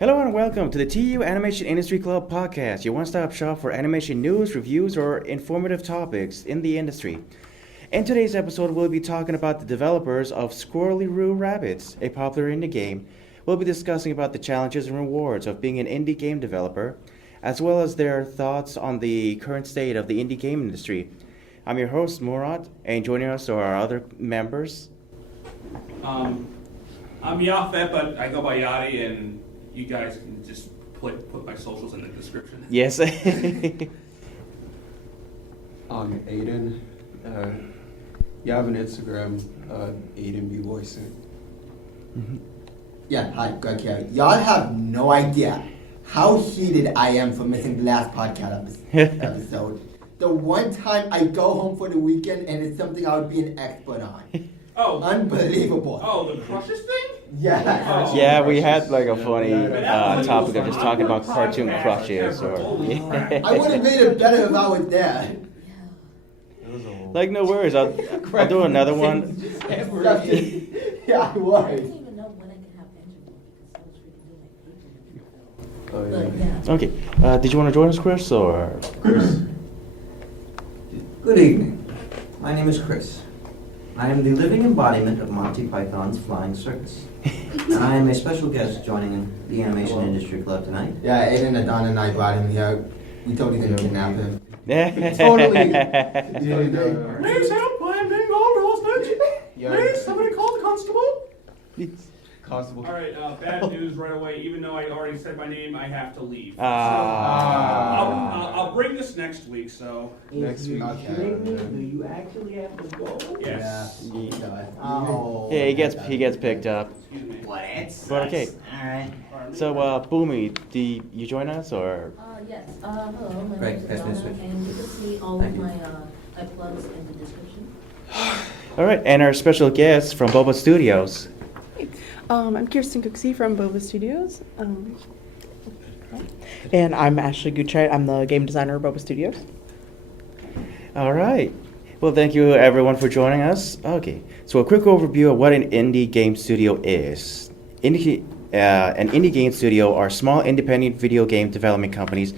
Hello and welcome to the TU Animation Industry Club podcast, your one-stop shop for animation news, reviews, or informative topics in the industry. In today's episode, we'll be talking about the developers of Squirrely Roo Rabbit, a popular indie game. We'll be discussing about the challenges and rewards of being an indie game developer, as well as their thoughts on the current state of the indie game industry. I'm your host, Murat, and joining us are our other members. I'm Yafet, but I go by Yachty, and you guys can just put my socials in the description. Yes. I'm Aiden. You have an Instagram, Aiden B. Voicing. Mm-hmm. Yeah, hi, Greg here. Y'all have no idea how heated I am for missing the last podcast episode. The one time I go home for the weekend and it's something I would be an expert on. Oh. Unbelievable. Oh, the crushes thing? Yeah. Oh. Yeah, we had like a funny Yeah. topic of just talking about cartoon crushes or. I would have made it better if I was there. Like, no worries. I'll do another one. Yeah, I was. I didn't even know when I could have engine because I was freaking doing like paper. Oh, But yeah. yeah. Okay. Did you want to join us, Chris, or? Good evening. My name is Chris. I am the living embodiment of Monty Python's Flying Circus. And I am a special guest joining the Animation Industry Club tonight. Yeah, Aiden, Adon, and I brought him here. We totally didn't kidnap him. Totally. Please help, I am being all hostage. Please, somebody call the constable. Constable. All right, bad news right away. Even though I already said my name, I have to leave. Ah. I'll bring this next week, so. Next week. Do you actually have to go? Yes. Oh. Yeah, he gets picked up. Excuse me. What? But okay. Alright. So, Boomy, do you join us, or? Yes. Hello. My Right, name nice is to meet Donna, you. and you can see all Thank of you. my plugs in the description. All right, and our special guest from Boba Studios. I'm Krystin Cooksey from Boba Studios. And I'm Ashley Gutscheit. I'm the game designer of Boba Studios. All right. Well, thank you everyone for joining us. Okay, so a quick overview of what an indie game studio is. An indie game studio are small independent video game development companies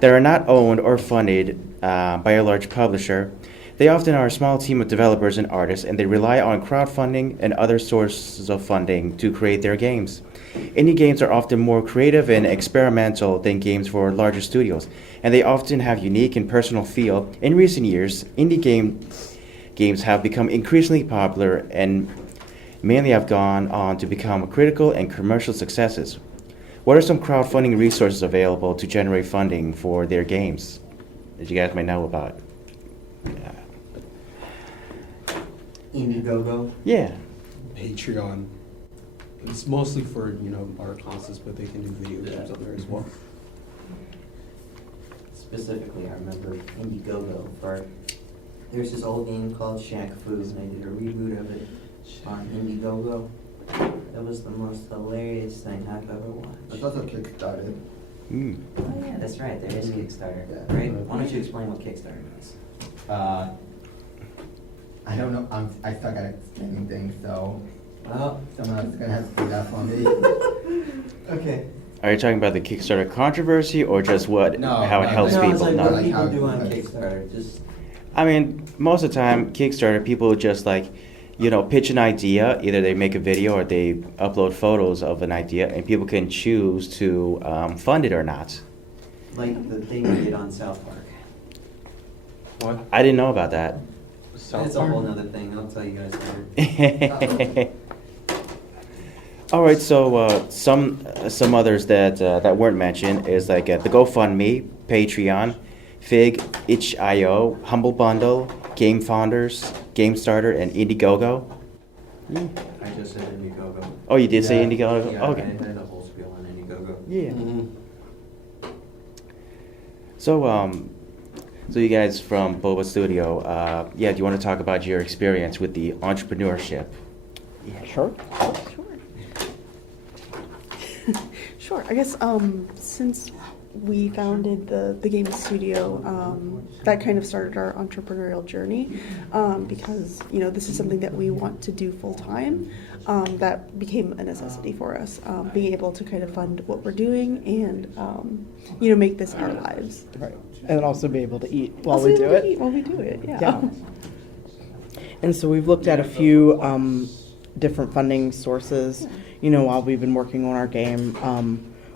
that are not owned or funded by a large publisher. They often are a small team of developers and artists, and they rely on crowdfunding and other sources of funding to create their games. Indie games are often more creative and experimental than games for larger studios, and they often have unique and personal feel. In recent years, indie games have become increasingly popular and mainly have gone on to become critical and commercial successes. What are some crowdfunding resources available to generate funding for their games that you guys might know about? Indiegogo. Yeah. Patreon. It's mostly for, art contests, but they can do video games on there as well. Specifically, I remember Indiegogo for. There's this old game called Shaq Fu, and they did a reboot of it on Indiegogo. That was the most hilarious thing I've ever It's watched. also Kickstarter. Mm. Oh yeah, that's right. There is Kickstarter, Yeah. right? Why don't you explain what Kickstarter is? I don't know. I suck at explaining things, so Well, someone else is gonna have to do that for me. okay. Are you talking about the Kickstarter controversy or just No, how it no, helps No, people? it's like No. what Like people how- do on like- Kickstarter. Just I mean, most of the time, Kickstarter, people just pitch an idea. Either they make a video or they upload photos of an idea, and people can choose to fund it or not. like the thing we did on South Park. What? I didn't know about that. It's a whole nother thing. I'll tell you guys later. All right, so some others that weren't mentioned is like the GoFundMe, Patreon, Fig, itch.io, Humble Bundle, Game Founders, GameStarter, and Indiegogo. I just said Indiegogo. Oh, you did say Yeah. Indiegogo? Yeah, Okay. I had a whole spiel on Indiegogo. Yeah. Mhm. So you guys from Boba Studio, do you want to talk about your experience with the entrepreneurship? Yeah, sure. Sure. Sure. I guess since we founded the game studio, that kind of started our entrepreneurial journey, because this is something that we want to do full time. That became a necessity for us, being able to kind of fund what we're doing and make this our lives. Right. And also be able to eat while Also we be do able to it. eat while we do it. Yeah. Yeah. And so we've looked at a few different funding sources, while we've been working on our game.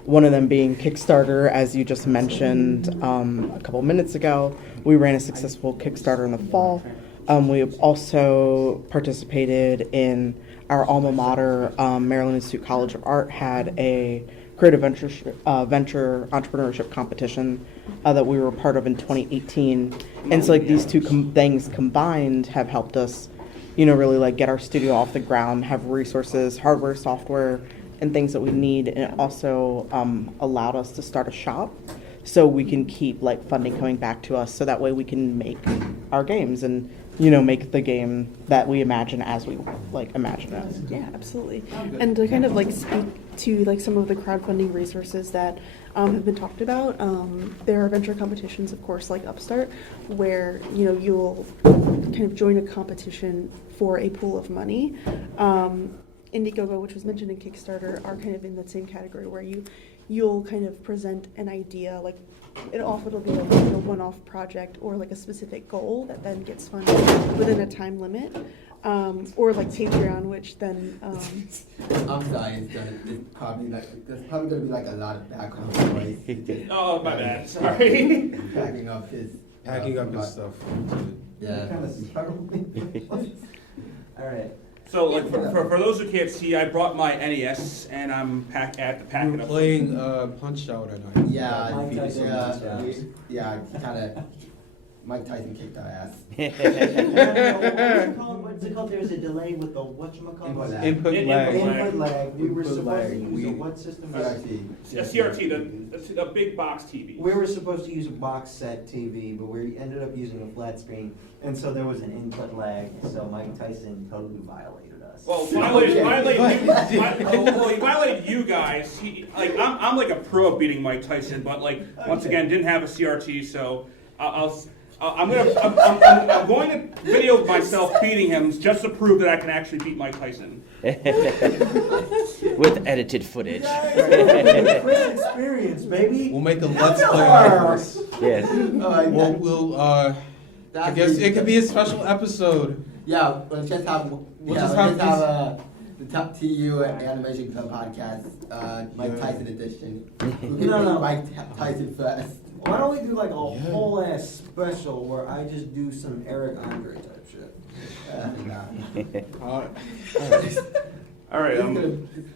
One of them being Kickstarter, as you just mentioned a couple minutes ago. We ran a successful Kickstarter in the fall. We have also participated in our alma mater, Maryland Institute College of Art, had a creative venture entrepreneurship competition that we were part of in 2018. And so these two things combined have helped us, really get our studio off the ground, have resources, hardware, software, and things that we need. And it also allowed us to start a shop so we can keep funding coming back to us, so that way we can make our games and make the game that we imagine as we imagine it. Yeah, absolutely. And to kind of speak to some of the crowdfunding resources that have been talked about, there are venture competitions, of course, like Upstart, where you'll kind of join a competition for a pool of money. Indiegogo, which was mentioned in Kickstarter, are kind of in that same category where you'll kind of present an idea, it'll be a one-off project or a specific goal that then gets funded within a time limit, or Patreon, which then I'm sorry, it's probably there's probably gonna be a lot of background noise. Oh, my bad. Sorry. Packing up his stuff. Yeah. All right. So, for those who can't see, I brought my NES and I'm at the pack We it were up. playing Punch Out at night. Yeah, Mike Tyson kind of. Mike Tyson kicked our ass. What's it called? There's a delay with the whatchamacallit? Input lag. Input lag. We were Input supposed to lag. use a what system? CRT. A CRT, the big box TV. We were supposed to use a box set TV, but we ended up using a flat screen, and so there was an input lag. So Mike Tyson totally violated us. Well, he violated you guys. I'm a pro at beating Mike Tyson, but once again didn't have a CRT, so I'm going to video myself beating him just to prove that I can actually beat Mike Tyson. With edited footage. Chris experience, baby. We'll make a Let's Play out of this. Yes. I guess it could be a special episode. Yeah, let's just have the Top TU Animation Club podcast, Mike Tyson edition. No. Mike Tyson first. Why don't we do a whole ass special where I just do some Eric Andre type shit? All right,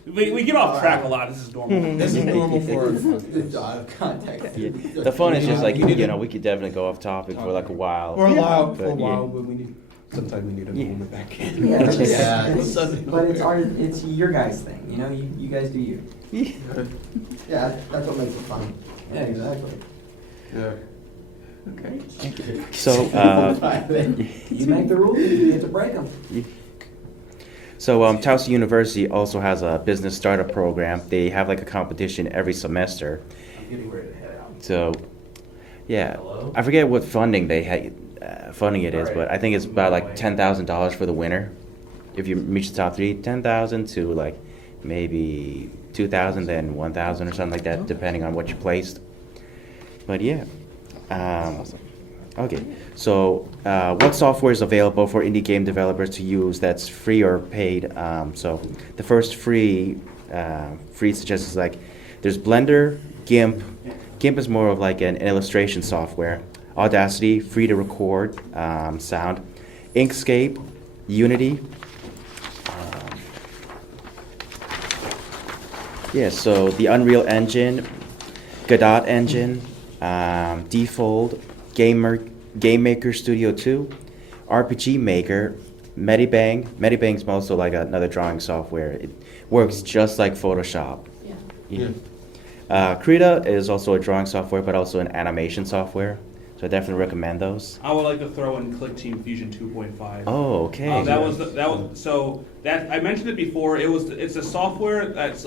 we get off track a lot. This is normal. This is normal for us. This is out of context. Yeah. The fun is just we could definitely go off topic for a while. For a while, But, but we need. Sometimes we need to hold it back in. Yeah, But it's your guys' thing, you guys do you. Yeah, that's what makes it fun. Yeah, exactly. Yeah. Okay. So, You make the rules, you get to break them. So Towson University also has a business startup program. They have a competition every semester. I'm getting ready to head out. So, yeah, Hello? I forget what funding they had. Funding it is, but I think it's about $10,000 for the winner. If you reach the top three, 10,000 to maybe 2,000, then 1,000 or something like that, depending on what you placed. But yeah. Okay, so what software is available for indie game developers to use that's free or paid? So the first free suggestions there's Blender, GIMP. GIMP is more of an illustration software. Audacity, free to record sound. Inkscape, Unity. So the Unreal Engine, Godot Engine, Default, Game Maker Studio 2, RPG Maker, Medibang. Medibang is also another drawing software. It works just like Photoshop. Yeah. Krita is also a drawing software, but also an animation software. So I definitely recommend those. I would like to throw in Click Team Fusion 2.5. Oh, okay. That was I mentioned it before. It's a software that's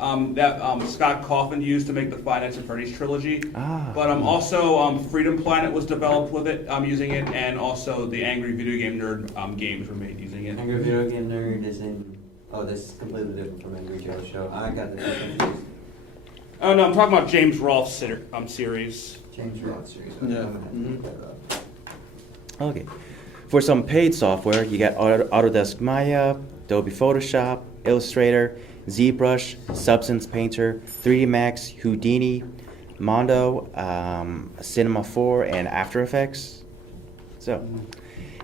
that Scott Kaufman used to make the Five Nights at Freddy's trilogy. Ah. But also Freedom Planet was developed with it, using it, and also the Angry Video Game Nerd games were made using it. Angry Video Game Nerd is in. Oh, this is completely different from Angry Joe's show. I got the difference. Oh no, I'm talking about James Rolfe's series. James Roth series. Yeah. Mhm. Okay. For some paid software, you got Autodesk Maya, Adobe Photoshop, Illustrator, ZBrush, Substance Painter, 3D Max, Houdini, Mondo, Cinema 4, and After Effects. So,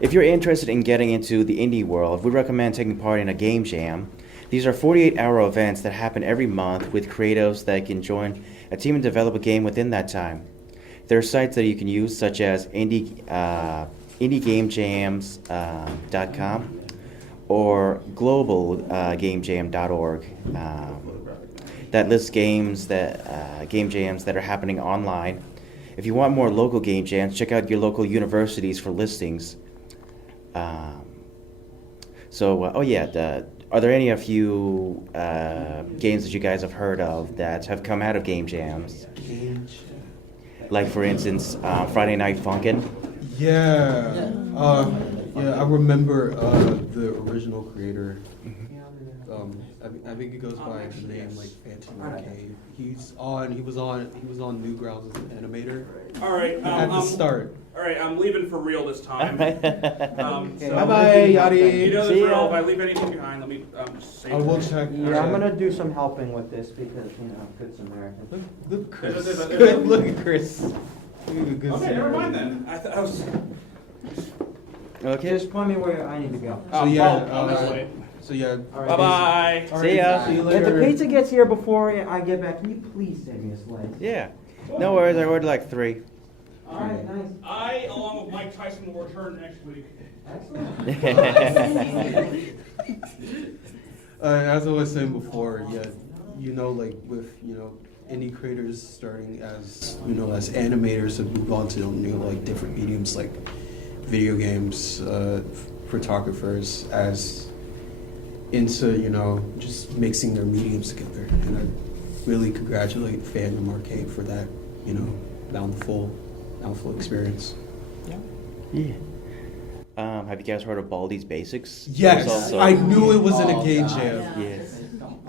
if you're interested in getting into the indie world, we recommend taking part in a game jam. These are 48-hour events that happen every month with creatives that can join a team and develop a game within that time. There are sites that you can use, such as indiegamejams.com or globalgamejam.org. That lists game jams that are happening online. If you want more local game jams, check out your local universities for listings. Are there any of you games that you guys have heard of that have come out of game jams? Like, for instance, Friday Night Funkin'? Yeah. I remember the original creator. I think he goes by the name like Phantom Arcade. He was on Newgrounds as an animator. All right. At the start. All right, I'm leaving for real this time. Bye bye, Yachty. You know the See ya. drill. If I leave anything behind, let me just say. I will check. Yeah, I'm gonna do some helping with this because good Samaritan. Look at Chris. Look at Chris. Look at good Okay, never mind Samaritan. then. I was. Okay. Just point me where I need to go. So yeah, I'll this way. So yeah. All right. Bye bye. All See ya. See you If the later. pizza gets here before I get back, can you please save me a slice? Yeah. No worries, I ordered like 3. All right, nice. I, along with Mike Tyson, will return next week. As I was saying before, yeah, like with indie creators starting as as animators and move on to like different mediums like video games, photographers, as into just mixing their mediums together, and I really congratulate Fandom Arcade for that bountiful experience. Yeah. Have you guys heard of Baldi's Basics? Yes, It was also- I knew it was in a Oh, game God. jam. Yes.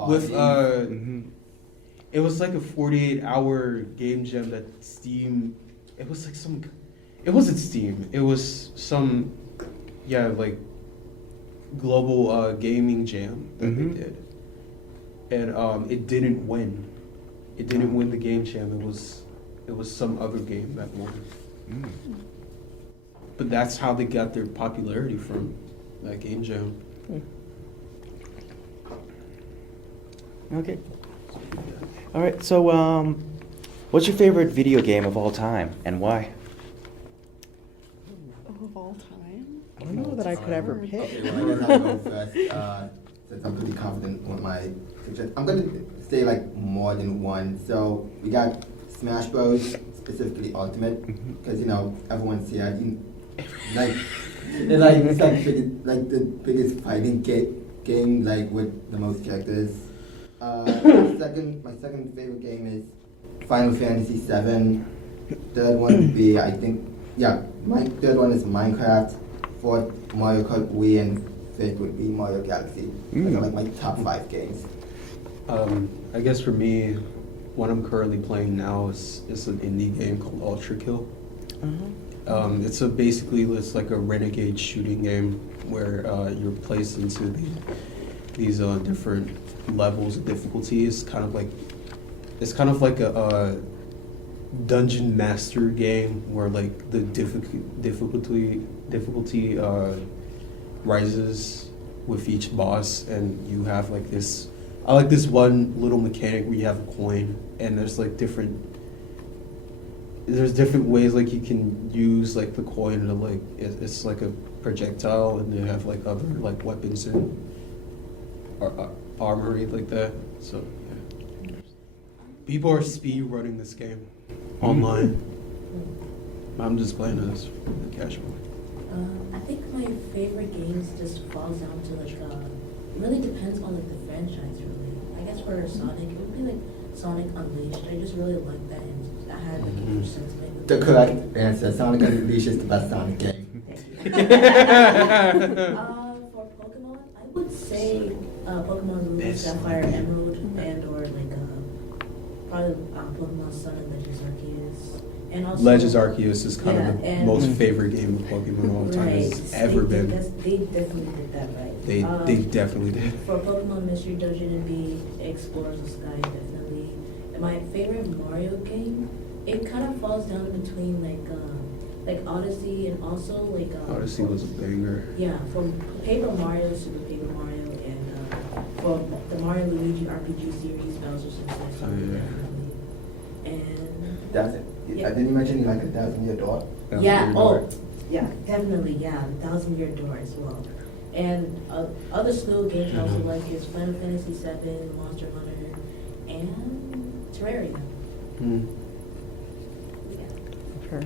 With Mhm. it was like a 48-hour game jam that Steam. It was like some. It wasn't Steam. It was some, like global gaming jam that Mhm. they did, and it didn't win. It didn't win the game jam. It was some other game that won. Mm. But that's how they got their popularity from that game jam. Okay. All right. So, what's your favorite video game of all time and why? Of all time? I don't know that I could ever pick. Okay, well, I guess I'll go first, since I'm pretty confident with my suggestion. I'm going to say like more than one. So we got Smash Bros, specifically Ultimate, because everyone's here. It's like the biggest fighting game like with the most characters. My second favorite game is Final Fantasy VII. Third one would be my third one is Minecraft. Fourth, Mario Kart Wii, and fifth would be Mario Galaxy. Those are like my top 5 games. I guess for me, what I'm currently playing now is an indie game called Ultra Kill. It's basically like a renegade shooting game where you're placed into these different levels of difficulty. It's kind of like a dungeon master game where like the difficulty rises with each boss, and you have like this. I like this one little mechanic where you have a coin, and there's different ways like you can use like the coin to like it's like a projectile, and you have like other like weapons and armory like that. So yeah. People are speed running this game online. I'm just playing this casual. I think my favorite games just falls down to it really depends on the franchise really. I guess for Sonic, it would be like Sonic Unleashed. I just really like that, and I had like a huge sentiment. The correct answer. Sonic Unleashed is the best Sonic game. For Pokemon, I would say Pokemon Ruby, Sapphire, Emerald, and or like probably Pokemon Sun and Legends Arceus. And also Legends Arceus is kind of the and- most favorite game of Pokemon of all time has ever been. They definitely did that right. They definitely did. For Pokemon Mystery Dungeon and B, Explorers of Sky, definitely. And my favorite Mario game, it kind of falls down between like Odyssey and also like Odyssey was a banger. yeah, from Paper Mario, Super Paper Mario, and for the Mario Luigi RPG series, Bowser's Inside Story, and That's it. Yeah. Didn't you mention you like a 1,000-year door? yeah, oh, yeah, definitely, yeah, 1,000-Year Door as well. And other slow games I also like is Final Fantasy VII, Monster Hunter, and Terraria. Yeah. Sure.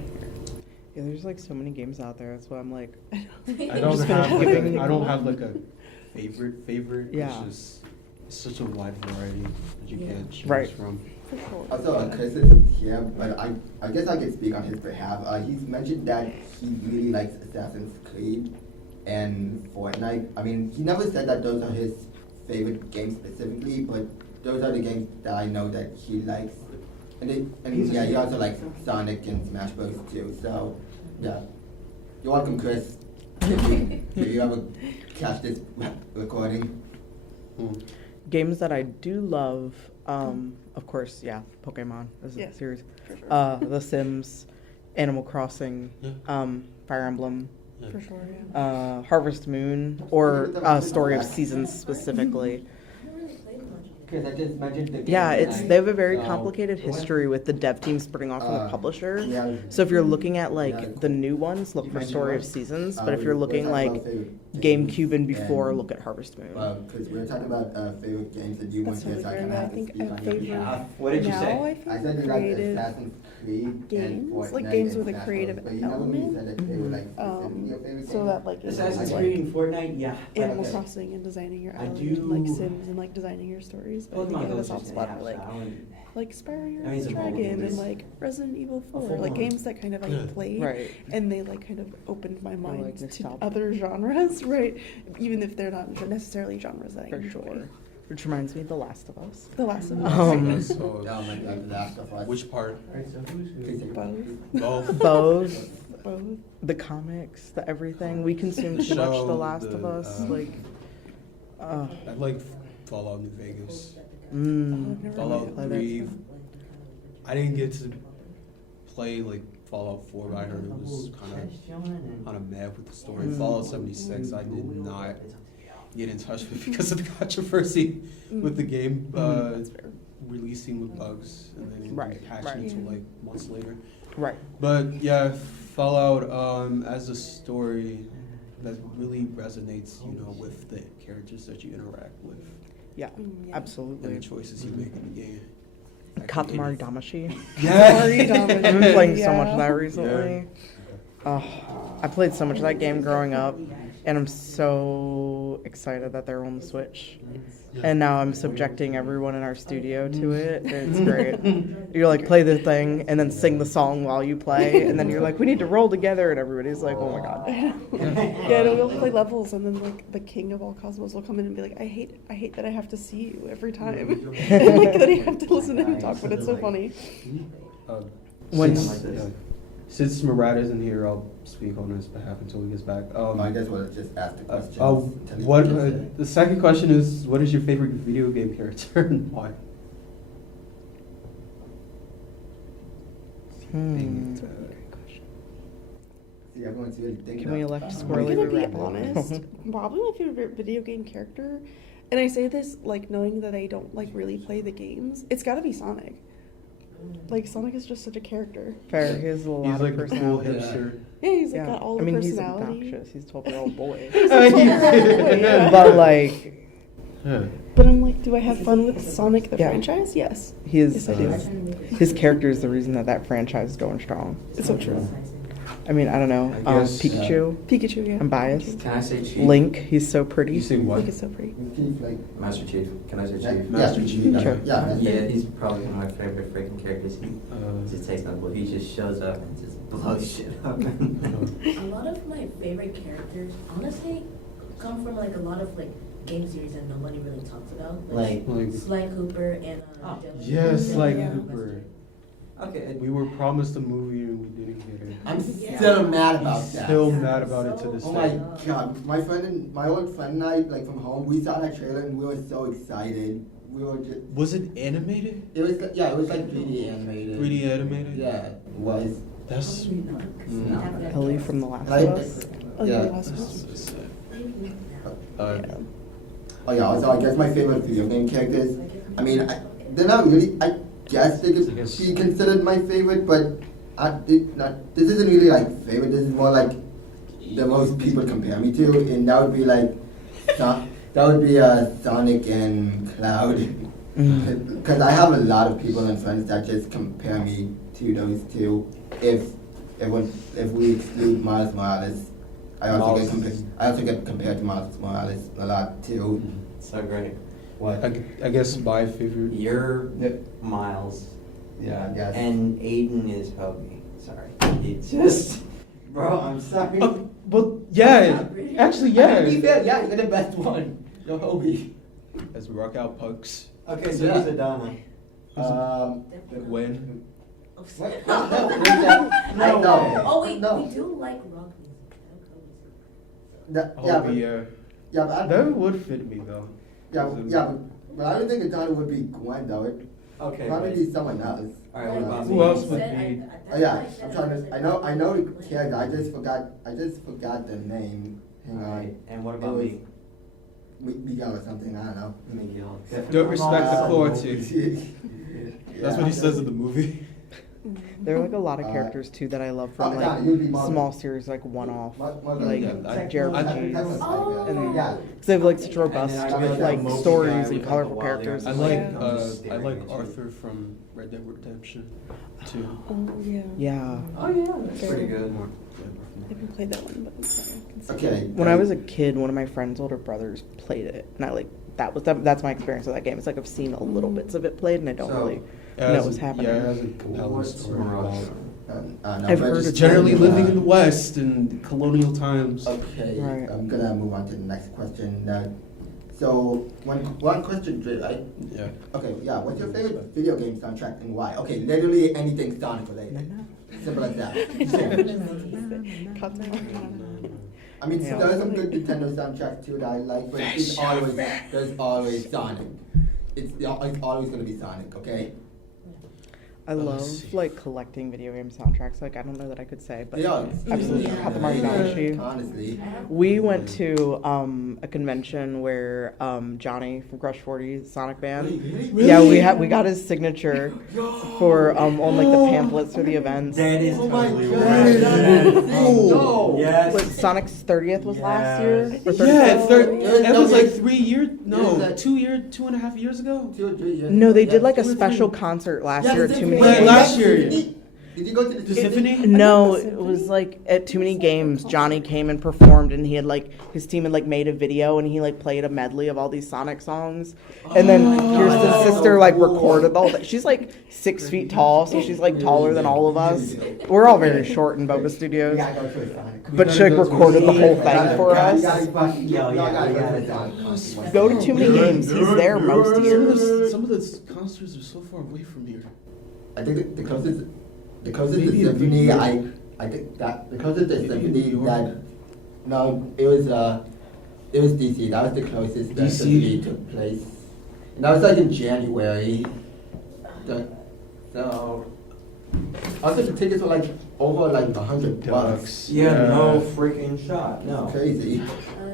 Yeah, there's like so many games out there. That's why I'm like, I I'm don't just have gonna like give I don't have like a favorite. Yeah. It's just it's such a wide variety that you Yeah. can choose Right. from. For sure. Also, Chris isn't here, but I guess I can speak on his behalf. He's mentioned that he really likes Assassin's Creed and Fortnite. I mean, he never said that those are his favorite games specifically, but those are the games that I know that he likes. And yeah, he also likes Sonic and Smash Bros. Too. So, yeah. You're welcome, Chris. If you ever catch this recording. games that I do love. Of course, yeah, Pokemon is Yeah, a series. for sure. The Sims, Animal Crossing, Fire Emblem, For sure, yeah. Harvest Moon, or Story of Seasons specifically. I don't really play much. Chris, I just mentioned the game. Yeah, tonight. they have a very So, complicated history with the dev team splitting off from the publisher. Yeah. So if you're looking at Yeah. like the new ones, look You for mentioned Story of what? Seasons. Uh, But if you're we're looking talking like about favorite GameCube and games, before, and, look at Harvest Moon. Because we were talking about favorite games that you That's want to, totally so I fair. kind of I have to think speak a on your favorite behalf. What did you now, say? I I think said you like creative Assassin's Creed games, and Fortnite like games and with a Smash creative Bros, but you never really element. said that they were like specifically your favorite so games. that like Assassin's like Creed and Fortnite, yeah. Animal Okay. Crossing and designing your I island, and, like do- Sims and like designing your stories. But I think I Pokemon have a goes soft just spot half, for so I wouldn't- like Spyro I mean, it's a mobile Dragon game, and it's like Resident Evil 4, full like on. games that kind of like played Right. and they like kind of opened my mind like to nostalgia. other genres, right? Even if they're not necessarily genres that I For enjoy. sure. Which reminds me of The Last of Us. The Last of Us. So, Oh my god, The Last of Us. which part? Alright, so who's Both. Both. Both. Both. The comics, the everything. We consumed too much The So, Last of Us. Like, I like Fallout New Vegas. I've never Fallout played 3. I didn't get to play like Fallout 4, but I heard it was kind of mad with the story. Fallout 76, I did not get in touch with because of the controversy with the game That's fair. releasing with bugs and then it Right, patched right. until like months later. right. But yeah, Fallout as a story that really resonates, with the characters that you interact with Yeah, Yeah. absolutely. and the choices you make in the game. Katamari Damacy. Yeah. Damacy, I've been playing so much yeah. of that recently. I played so much of that game growing up, and I'm so excited that they're on the Switch. And now I'm subjecting everyone in our studio to it. It's great. You're like, play the thing, and then sing the song while you play, and then you're like, we need to roll together, and everybody's like, oh my god. Yeah, no, we'll play levels, and then like the king of all cosmos will come in and be like, I hate that I have to see you every time, and like that I have to listen to him talk. But it's so funny. When- Since Murat isn't here, I'll speak on his behalf until he gets back. I just want to just ask the question. The second question is, what is your favorite video game character and why? That's a really great question. See, everyone's really thinking. Can we elect I'm Squirrely gonna Roo be Rabbit? honest. Probably my favorite video game character, and I say this like knowing that I don't like really play the games. It's got to be Sonic. Like Sonic is just such a character. Fair, he has a lot He's of like a cool personality. hipster. Yeah, he's like Yeah. got all I the mean, he's personality. obnoxious. He's a 12-year-old boy. Yeah. But like, Yeah. But I'm like, do I have fun with Sonic the Yeah. franchise? Yes. his Yes, I do. his character is the reason that franchise is going strong. It's so true. I mean, I don't know. I guess, Pikachu. Pikachu, yeah. I'm biased. Can I say Chief? Link, he's so pretty. You say I what? think it's so pretty. Like, Master Chief. Can I say Chief? Master Chief. Yeah, Sure. yeah. Yeah, he's probably one of my favorite freaking characters. He Uh, just takes no bull. He just shows up and just blows shit up. A lot of my favorite characters, honestly, come from like a lot of like game series that nobody really talks about. Like, like, Sly Cooper and Oh. Dylan. yes, like Yeah. Cooper. okay. We were promised a movie and we didn't get it. I'm still mad about that. Still mad about it to this Oh my day. god, my old friend and I, like from home, we saw that trailer and we were so excited. We were just, Was it animated? it was, yeah, it was like 3D animated. 3D animated? Yeah, it was. That's. Mm. Ellie from The Last Like, of Us. Oh, yeah. yeah. Last of Us. Uh, Yeah. Oh yeah, also I guess my favorite video game characters, I mean, they're not really, I guess they could be considered my favorite, but this isn't really like favorite, this is more like the most people compare me to, and that would be like, Sonic and Cloud. Mm. Because I have a lot of people and friends that just compare me to those two. If we exclude Miles Morales, I also get compared to Miles Morales a lot too. So great. What? I guess my favorite. You're Yeah. Miles. Yeah, I guess. And Aiden is Hobie. Sorry. He just. Bro, I'm sorry. Well, yeah. Actually, To be yeah. fair, yeah, you're the best one. You're Hobie. As we rock out pugs. Okay, so Yeah. who's Adana? When? What? No, no. Oh wait, No. we do like rock music. Yeah, Oh, yeah. yeah, but That would fit me though. but I don't think Adana would be Gwen though. It Okay. probably wait. be someone else. Alright, what about Who me? else would be? Oh yeah, I'm trying to. I know the character. I just forgot the name. Hang Alright, on. and what about It me? Miguel or something. I don't know. Miguel. Don't respect the Uh, quality. That's what he says in the movie. There are like a lot of characters too that I love from yeah, you'd be like Marvel. small series, like one-off, like Yeah, Jeremy Oh. and Yeah. because they have like such robust And then I feel like Moby stories guy and with, colorful like, a wild characters. I animal. like Yeah. I'm just I staring like at you. Arthur from Red Dead Redemption too. Oh, yeah. Yeah. Oh yeah, that's pretty good. I haven't played that one, but I'm sorry. I can see Okay. When I was a kid, one of my friend's older brothers played it, and I like that's my experience with that game. It's like I've seen a little bits of it played, and I don't So, really It know has what's a- happening. Yeah, it has a compelling What's story about No, I've but heard just it's generally tell you, living in the West in colonial times. Okay, Right. I'm gonna move on to the next question. So one question, right? Yeah. Okay, yeah. What's your favorite video game soundtrack and why? Okay, literally anything Sonic related. Simple as that. Cut that. I mean, Yeah. there's some good Nintendo soundtracks too that I like, but there's always Sonic. It's always gonna be Sonic. Okay. I love like collecting video game soundtracks. Like I don't know that I could say, but Yeah, absolutely. Cut the Mario Damacy. Honestly. We went to a convention where Johnny from Crush 40 Sonic Band. Really? Yeah, we got his signature for on like the pamphlets for the events. That is Oh my totally God, right. that is no. Yes. What, Sonic's 30th was last year? Yes. Or Yeah, 35th? that was like 3 years. No, Yeah, 2.5 years ago. 2 or 3 years. No, they did Yeah, like a 2 or 3. special concert last Yeah, year the at Too Many Right, Games. last year. Did you go to the Symphony? No, it was like at Too Many Games. Johnny came and performed, and he had like his team had like made a video, and he like played a medley of all these Sonic songs. And then Kirsten's sister like recorded all that. She's like 6 feet tall, so she's like taller than all of us. We're all very short in Boba Studios. Yeah, go to a Sonic. But she like recorded the whole thing for us. Go to Too Many Games. He's there most years. Some of the concerts are so far away from here. I think the closest to Maybe a symphony, big- I think that the closest to Maybe symphony New York. that no, it was DC. That was the closest that DC? symphony took place, and that was like in January. So also the tickets were like over like $100. Yeah, no freaking shot. No. Crazy.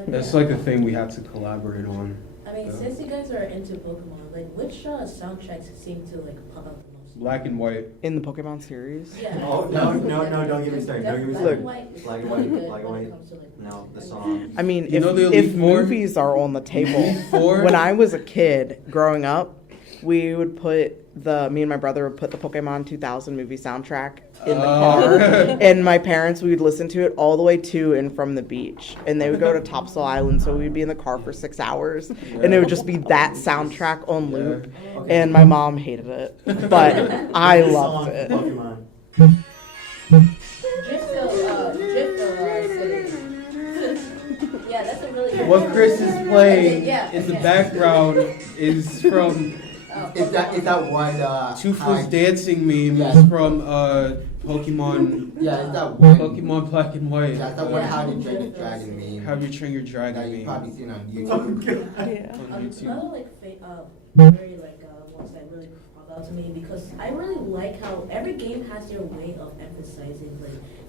That's like a thing we had to collaborate on. I mean, since you guys are into Pokemon, like which soundtracks seem to like pop out the most? Black and white. In the Pokemon series. Yeah. Oh, no, don't get me started. Don't get me Black started. and white is Black and really white, good black and when it white. comes to, like, No, the song. I mean, You know the if Elite Four? movies are on the table, Four? when I was a kid growing up, we would me and my brother would put the Pokemon 2000 movie soundtrack in the car, and my parents, we would listen to it all the way to and from the beach, and they would go to Topsail Island, so we'd be in the car for 6 hours, and it would just be that soundtrack on loop, and my mom hated it, but I loved it. Pokemon. Yeah, that's a really good What Chris is playing Yeah, in the okay. background is from Is that one? Toothless dancing memes Yeah. from Pokemon. Yeah, is that one? Pokemon Black and White. That's that one. Yeah. How to Train Your Dragon meme. How you train your That dragon you've probably meme. seen on YouTube. Yeah. On YouTube. Another very ones that really called out to me because I really like how every game has their way of emphasizing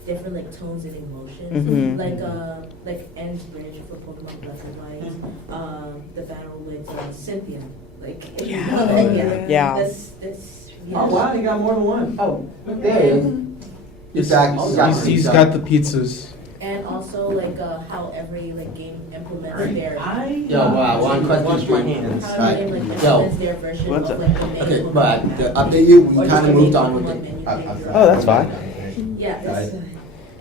different tones and emotions. Mhm. Like End's Bridge for Pokemon Black and White, the battle with Cynthia. Yeah. That's Oh wow, you got more than one. Oh, there he is. He's got the pizzas. And also how every game implements their Yo, wow, one question Wash is your one. hands. how every game Yo. implements their version What's of up? the main Okay, Pokemon. but to update you, we kind of moved on with it. Oh, that's fine. Yeah,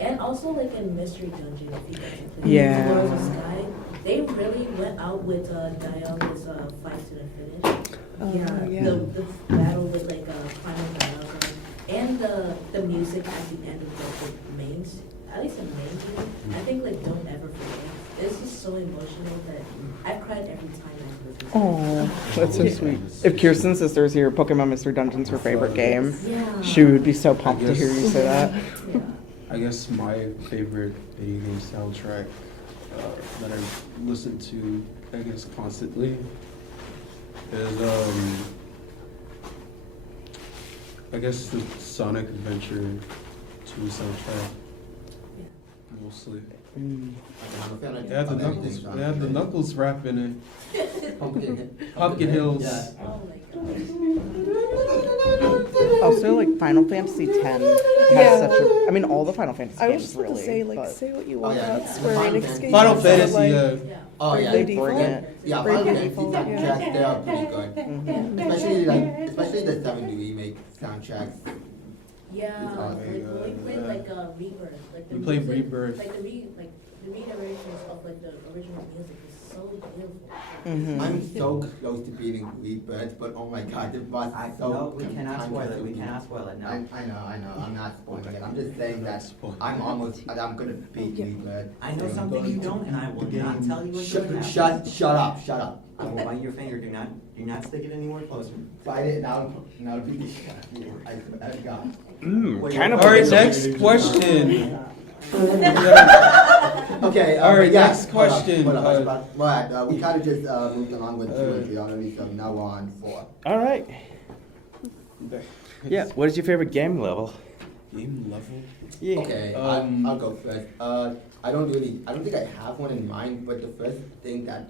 and also in Mystery Dungeon, if you guys have played Yeah. Worlds of Sky, they really went out with Dialga's fight to the finish. Yeah. The battle with Primal Dialga and the music at the end of the mains, at least the main game. I think don't ever forget. This is so emotional that I've cried every time I listen. Oh, that's so sweet. If Kirsten's sister is here, Pokemon Mystery Dungeon's her favorite game. Yeah. She would be so pumped to hear you say that. Yeah. I guess my favorite video game soundtrack that I listen to, I guess, constantly is I guess the Sonic Adventure 2 soundtrack mostly. Mm. I'm a fan of They had the everything Knuckles. Sonic. They had the Knuckles rap in it. Pumpkin Pumpkin Hills. Yeah. Oh my gosh. Also, Final Fantasy X has Yeah. such a. I mean, all the Final Fantasy I was games just about to really. say, but say what you Oh, want yeah. about Square Final Enix Fantasy. games. Final but, Fantasy. Yeah. Oh yeah, Bravely bring Default. it. yeah. Bravely Final Fantasy Default, soundtracks, they are pretty good. Mhm. Especially the 70 remake soundtracks. Yeah, Oh, we played Rebirth. We played Rebirth. The reiterations of the original music is so beautiful. Mhm. I'm so close to beating Rebirth, but oh my god, it was so. No, we cannot spoil it. We time-consuming. cannot spoil it. No. I know. I'm not spoiling it. I'm just saying that Spoiling. I'm gonna beat Yeah. Rebirth. I know something you don't, and I will not tell you what Shut up. I will bite your finger. Do not stick it anywhere closer. Fight it now. Now beat the shit out of you. I swear to God. Kind of. All right, next question. Okay. All right, yeah, next question. Hold on. We kind of just moved along with 2 and 3 already, so now we're on 4. All right. Yeah. What is your favorite game level? Game level. Yeah. Okay, I'll go first. I don't think I have one in mind, but the first thing that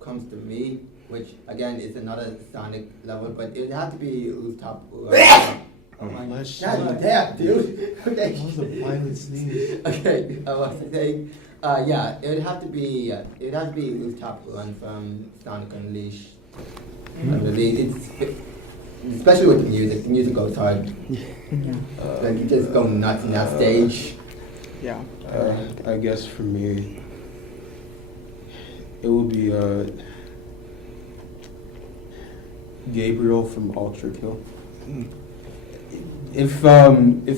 comes to me, which again is another Sonic level, but it would have to be Rooftop. God damn, dude. Okay. That was a violent sneeze. Okay, I was saying, yeah, it would have to be Rooftop Run from Sonic Unleashed. I believe especially with the music. The music goes hard. Like you just go nuts in that stage. Yeah. I guess for me, it would be Gabriel from Ultra Kill. If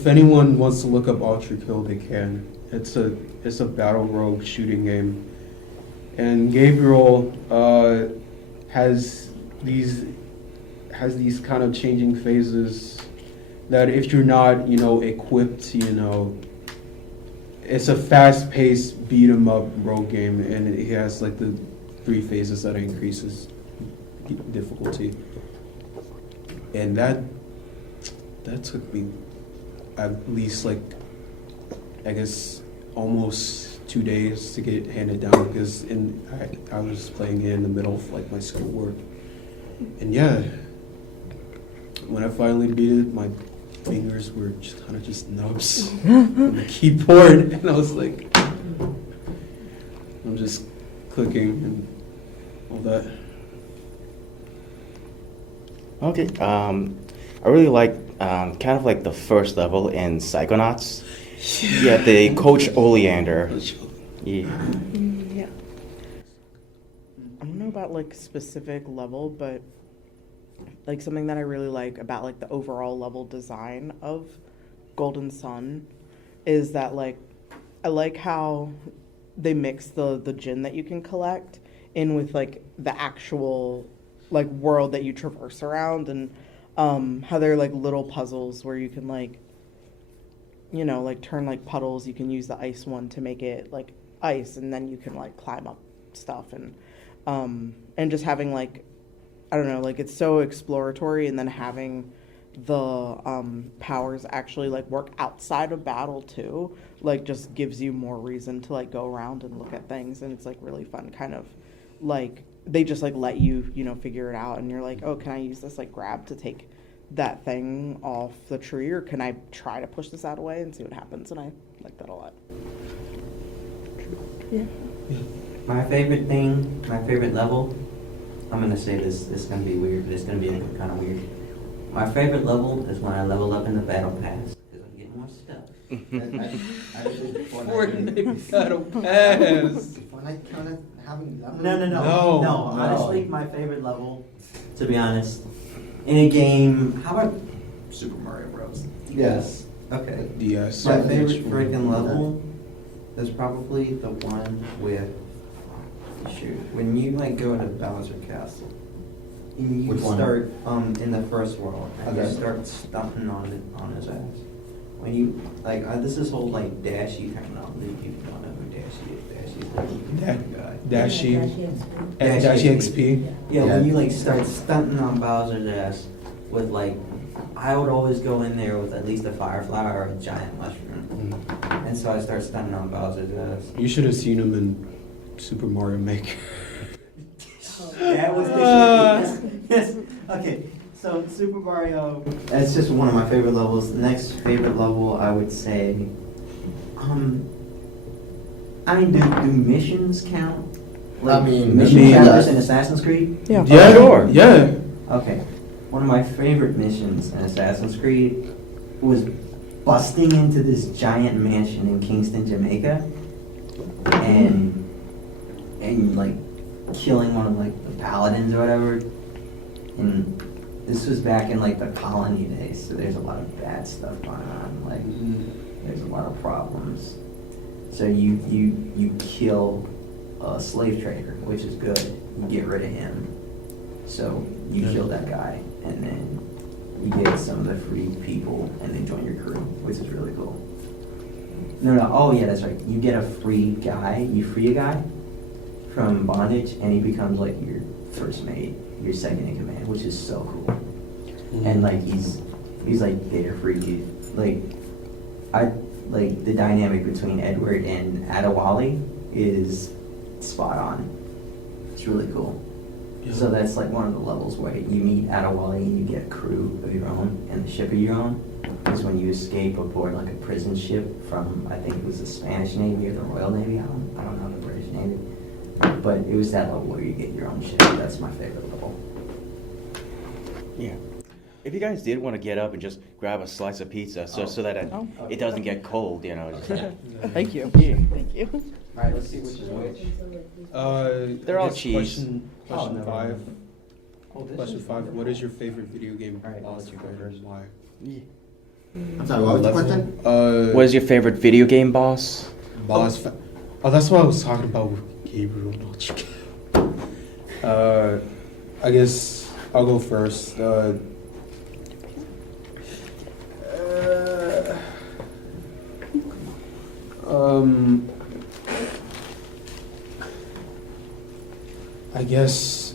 anyone wants to look up Ultra Kill, they can. It's a battle rogue shooting game, and Gabriel has these kind of changing phases that if you're not equipped, it's a fast-paced beat 'em up rogue game, and it has the 3 phases that increases difficulty, and that took me at least I guess almost 2 days to get it handed down because I was playing it in the middle of my schoolwork, and yeah, when I finally beat it, my fingers were just nubs on the keyboard, and I was like, I'm just clicking and all that. Okay. I really like kind of like the first level in Psychonauts. Yeah, the Coach Oleander. Yeah. Yeah. I don't know about like specific level, but like something that I really like about like the overall level design of Golden Sun is that like I like how they mix the gin that you can collect in with like the actual like world that you traverse around, and how they're like little puzzles where you can like, you know, like turn like puddles. You can use the ice one to make it like ice, and then you can like climb up stuff, and just having like, I don't know, like it's so exploratory, and then having the powers actually like work outside of battle too, like just gives you more reason to like go around and look at things, and it's like really fun, kind of like they just like let you, you know, figure it out, and you're like, oh, can I use this like grab to take that thing off the tree, or can I try to push this out of the way and see what happens? And I like that a lot. Yeah. My favorite thing, my favorite level, I'm going to say this is going to be weird, but it's going to be kind of weird. My favorite level is when I level up in the battle pass, because I'm getting more stuff. Fortnite Battle Pass. Fortnite count as having levels? No. Honestly, my favorite level, to be honest, in a game, how about Super Mario Bros? Yes. Okay. DS. My favorite freaking level is probably the one with, shoot, when you like go to Bowser Castle, and you Which one? start in the first world, and you Okay. start stomping on his ass. When you like this is whole like dashy technology. People don't know who dashy is. Dashy's like guy. Dashy. Yeah, And Dashy XP. Yeah, when you like start stunting on Bowser's ass with like, I would always go in there with at least a firefly or a giant mushroom, and so I start stunning on Bowser's ass. You should have seen him in Super Mario Maker. That was the yes. Okay, so Super Mario. That's just one of my favorite levels. The next favorite level, I would say, I mean, do missions count? Like, I mean, mission yes. chapters in Assassin's Creed. Yeah. Yeah. Sure. Yeah. Okay, one of my favorite missions in Assassin's Creed was busting into this giant mansion in Kingston, Jamaica, and like killing one of like the paladins or whatever. And this was back in like the colony days, so there's a lot of bad stuff going on. Like there's a lot of problems. So you kill a slave trader, which is good. You get rid of him. So you kill that guy, and then you get some of the free people, and they join your crew, which is really cool. No, oh yeah, that's right. You get a free guy. You free a guy from bondage, and he becomes like your first mate, your second in command, which is so cool. And like he's like there for you. Like the dynamic between Edward and Adewale is spot on. It's really cool. Yeah. So that's like one of the levels where you meet Adewale and you get a crew of your own and the ship of your own. Is when you escape aboard like a prison ship from, I think it was the Spanish Navy or the Royal Navy. I don't know the British Navy. But it was that level where you get your own ship. That's my favorite level. Yeah. If you guys did want to get up and just grab a slice of pizza, so that it doesn't get cold, you know. Just, Thank you. Yeah. Thank you. All right, let's see which is which. They're all I guess cheese. Question Oh, no. 5. Oh, this Question is 5. What is your favorite video game? All right, I'll boss let you go fight first. and why? Yeah. I'm sorry, what was the Level? question? What is your favorite video game boss? Boss fight. Oh, that's what I was talking about with Gabriel. Not you. I guess I'll go first. I guess.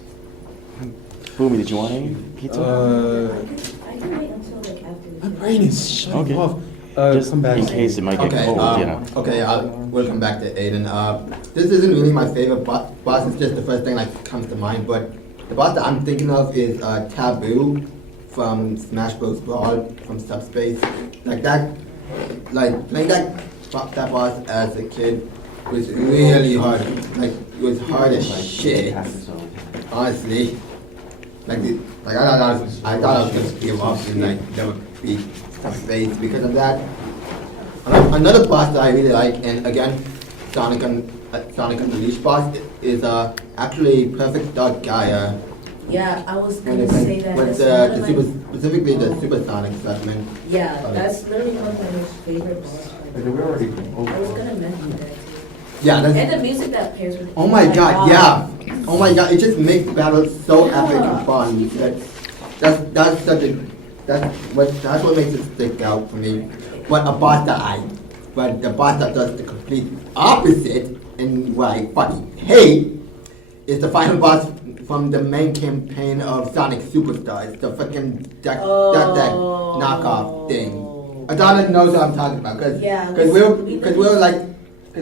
Boomy, did you want any pizza? I can wait until like after the. My brain is shut Okay. off. Just Come back. in case it might get Okay, cold, you know. okay, we'll come back to Aiden. This isn't really my favorite boss, it's just the first thing that comes to mind, but the boss that I'm thinking of is Taboo from Smash Bros. Brawl from Subspace. Like playing that boss as a kid was really hard. Like, it was hard as shit, honestly. I thought I was gonna give up and like never beat face because of that. Another boss that I really like, and again, Sonic Unleashed boss is actually Perfect Dark Gaia. Yeah, I was gonna say that. With That's one of specifically the Supersonic segment. Yeah, that's literally one of my most favorite boss fights. I was gonna mention that too. Yeah, that's, And the music that pairs with it. oh my god, yeah. Oh my god, it just makes battles so epic and fun. That's such a that's what makes it stick out for me. But the boss that does the complete opposite and what I fucking hate is the final boss from the main campaign of Sonic Superstars, the fucking deck knockoff thing. Adana knows what I'm talking about, because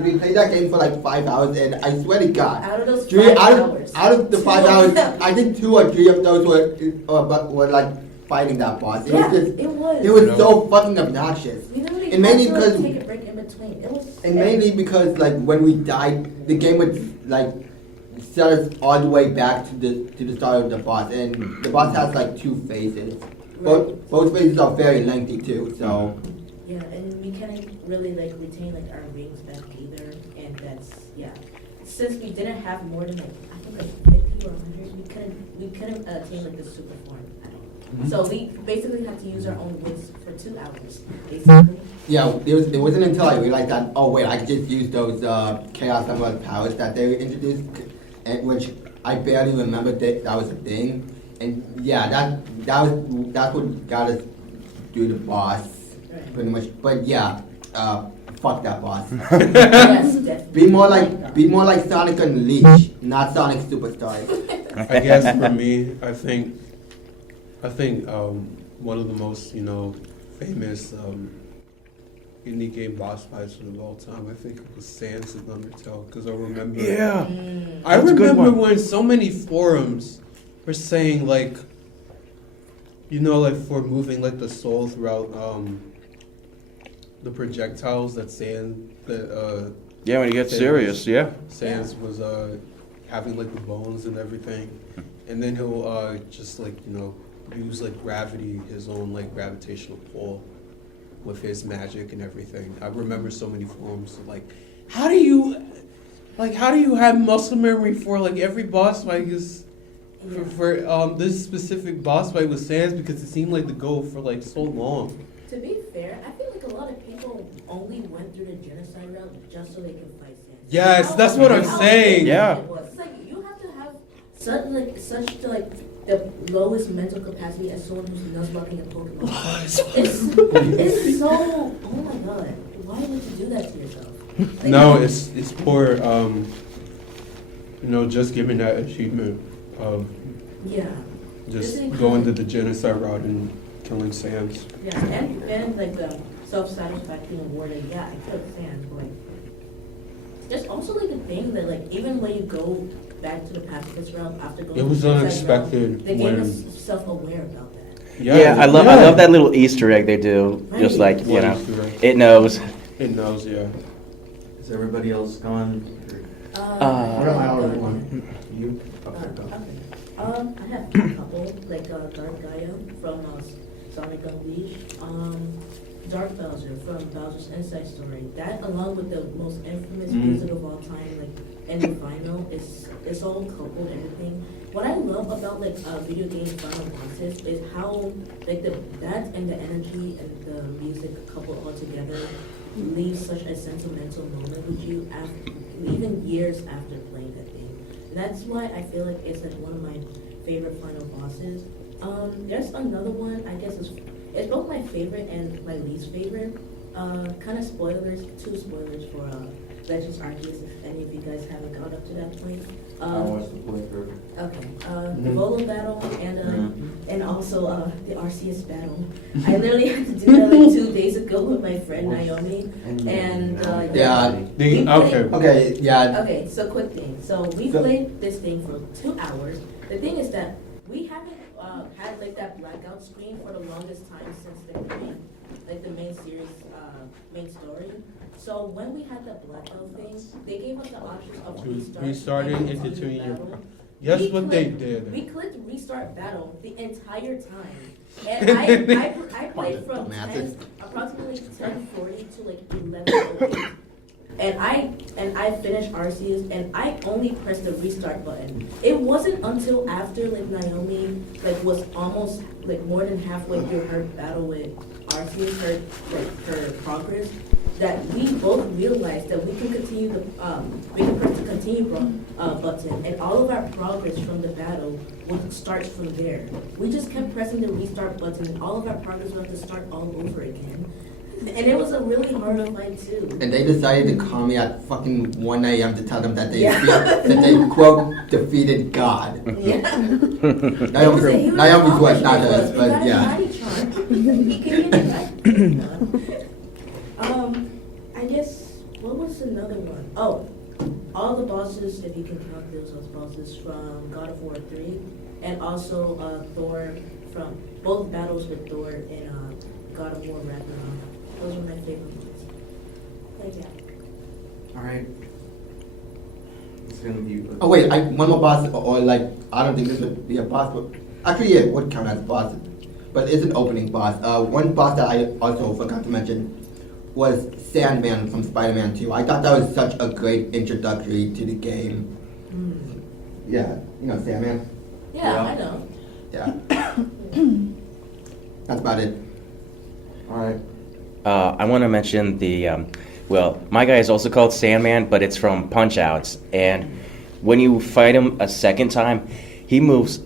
we played that game for like 5 hours, and I swear to God, Out of those 5 hours. out of the 5 hours, I think 2 or 3 of those were like fighting that boss. It was so fucking obnoxious. We literally And mainly had to, like, because- take a break in between. It was And mainly because like when we died, the game would like set us all the way back to the start of the boss, and the boss has like 2 phases. Both phases are very lengthy too, so. Yeah, and we couldn't really like retain like our rings back either, and that's Since we didn't have more than like I think like 50 or 100, we couldn't attain like the super form at all. Mm-hmm. So we basically had to use our own wits for 2 hours, basically. Yeah, it wasn't until I realized that, oh wait, I could just use those Chaos Emerald powers that they introduced, and which I barely remembered that was a thing. And yeah, that's what got us through the boss, pretty much. But yeah, fuck that boss. Yes, definitely. Be more like Sonic Unleashed, not Sonic Superstars. I guess for me, I think one of the most famous indie game boss fights of all time. I think it was Sans and Undertale, because I remember. Yeah. I That's a good remember one. when so many forums were saying like for moving like the soul throughout the projectiles that Yeah, when you get serious, yeah. Sans was having like the bones and everything, and then he'll just use like gravity, his own like gravitational pull with his magic and everything. I remember so many forums like, how do you have muscle memory for like every boss fight? For this specific boss fight with Sans, because it seemed like to go for like so long. To be fair, I feel like a lot of people only went through the genocide route just so they could fight Sans. Yes, that's what I'm saying. Yeah. It's like you have to have such the lowest mental capacity as someone who's nuzlocking a Pokemon. it's so, oh my god, why would you do that to yourself? Like, No, it's poor. Just giving that achievement of yeah. just Isn't it going to cool? the genocide route and killing Sans. Yeah, and like the self-satisfaction award, and yeah, I killed Sans, but like, there's also like a thing that like even when you go back to the pacifist route after going It to was the genocide unexpected route, the game when- is self-aware about that. Yeah, I love that little Easter egg they do. Just Right. like, What Easter egg? it knows. It knows, yeah. Is everybody else gone? I already won. You? Okay. I have a couple, like Dark Gaia from Sonic Unleashed, Dark Bowser from Bowser's Inside Story. That, along with the most infamous music of all time, like in the final, it's all coupled and everything. What I love about like video game final bosses is how like that and the energy and the music coupled all together leaves such a sentimental moment with you even years after playing that game. And that's why I feel like it's like one of my favorite final bosses. There's another one, I guess it's both my favorite and my least favorite. Kind of spoilers, 2 spoilers for Legends Arceus if any of you guys haven't got up to that point. I watched the playthrough. Okay, the Volo battle and also the Arceus battle. I literally had to do that like 2 days ago with my friend Naomi, and Yeah. Okay, yeah. Okay, so quick thing. So we played this thing for 2 hours. The thing is that we haven't had like that blackout screen for the longest time since the main series, main story. So when we had the blackout thing, they gave us the option of Restarting and into continuing your battle. Guess we what they clicked- did? We clicked restart battle the entire time. And I played from Dumbasses. approximately 10:40 to like 11:08. And I finished Arceus and I only pressed the restart button. It wasn't until after like Naomi like was almost like more than halfway through her battle with Arceus, her progress, that we both realized that we can continue we can press the continue button, and all of our progress from the battle starts from there. We just kept pressing the restart button, and all of our progress would have to start all over again. And it was a really hard fight too. And they decided to call me at fucking 1 a.m. to tell them that they Yeah. that they quote defeated God. Yeah. Naomi was not us, but yeah. He can get it. I guess what was another one? Oh, all the bosses, if you can count those as bosses from God of War 3, and also Thor from both battles with Thor in God of War Ragnarok. Those were my favorite ones. Like yeah. Alright. It's gonna be. Oh wait, one more boss, or like I don't think this would be a boss, but actually yeah, it would count as a boss, but it's an opening boss. One boss that I also forgot to mention was Sandman from Spider-Man 2. I thought that was such a great introductory to the game. Yeah, you know Sandman. Yeah, I know. Yeah. That's about it. Alright. I want to mention well, my guy is also called Sandman, but it's from Punch-Outs. And when you fight him a second time, he moves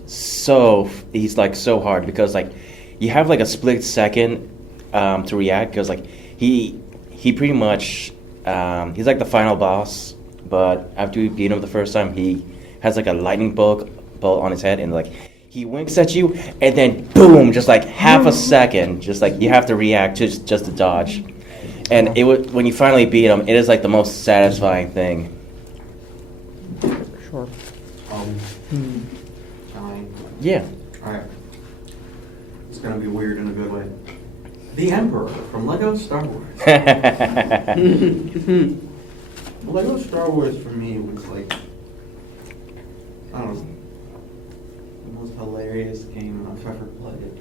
he's like so hard because like you have like a split second to react because like he pretty much he's like the final boss, but after you beat him the first time, he has like a lightning bolt on his head and like he winks at you and then boom, just like half a second, just like you have to react to just to dodge. And when you finally beat him, it is like the most satisfying thing. Sure. Fine. Yeah. Alright. It's gonna be weird in a good way. The Emperor from Lego Star Wars. Lego Star Wars for me was like, I don't know, the most hilarious game I've ever played.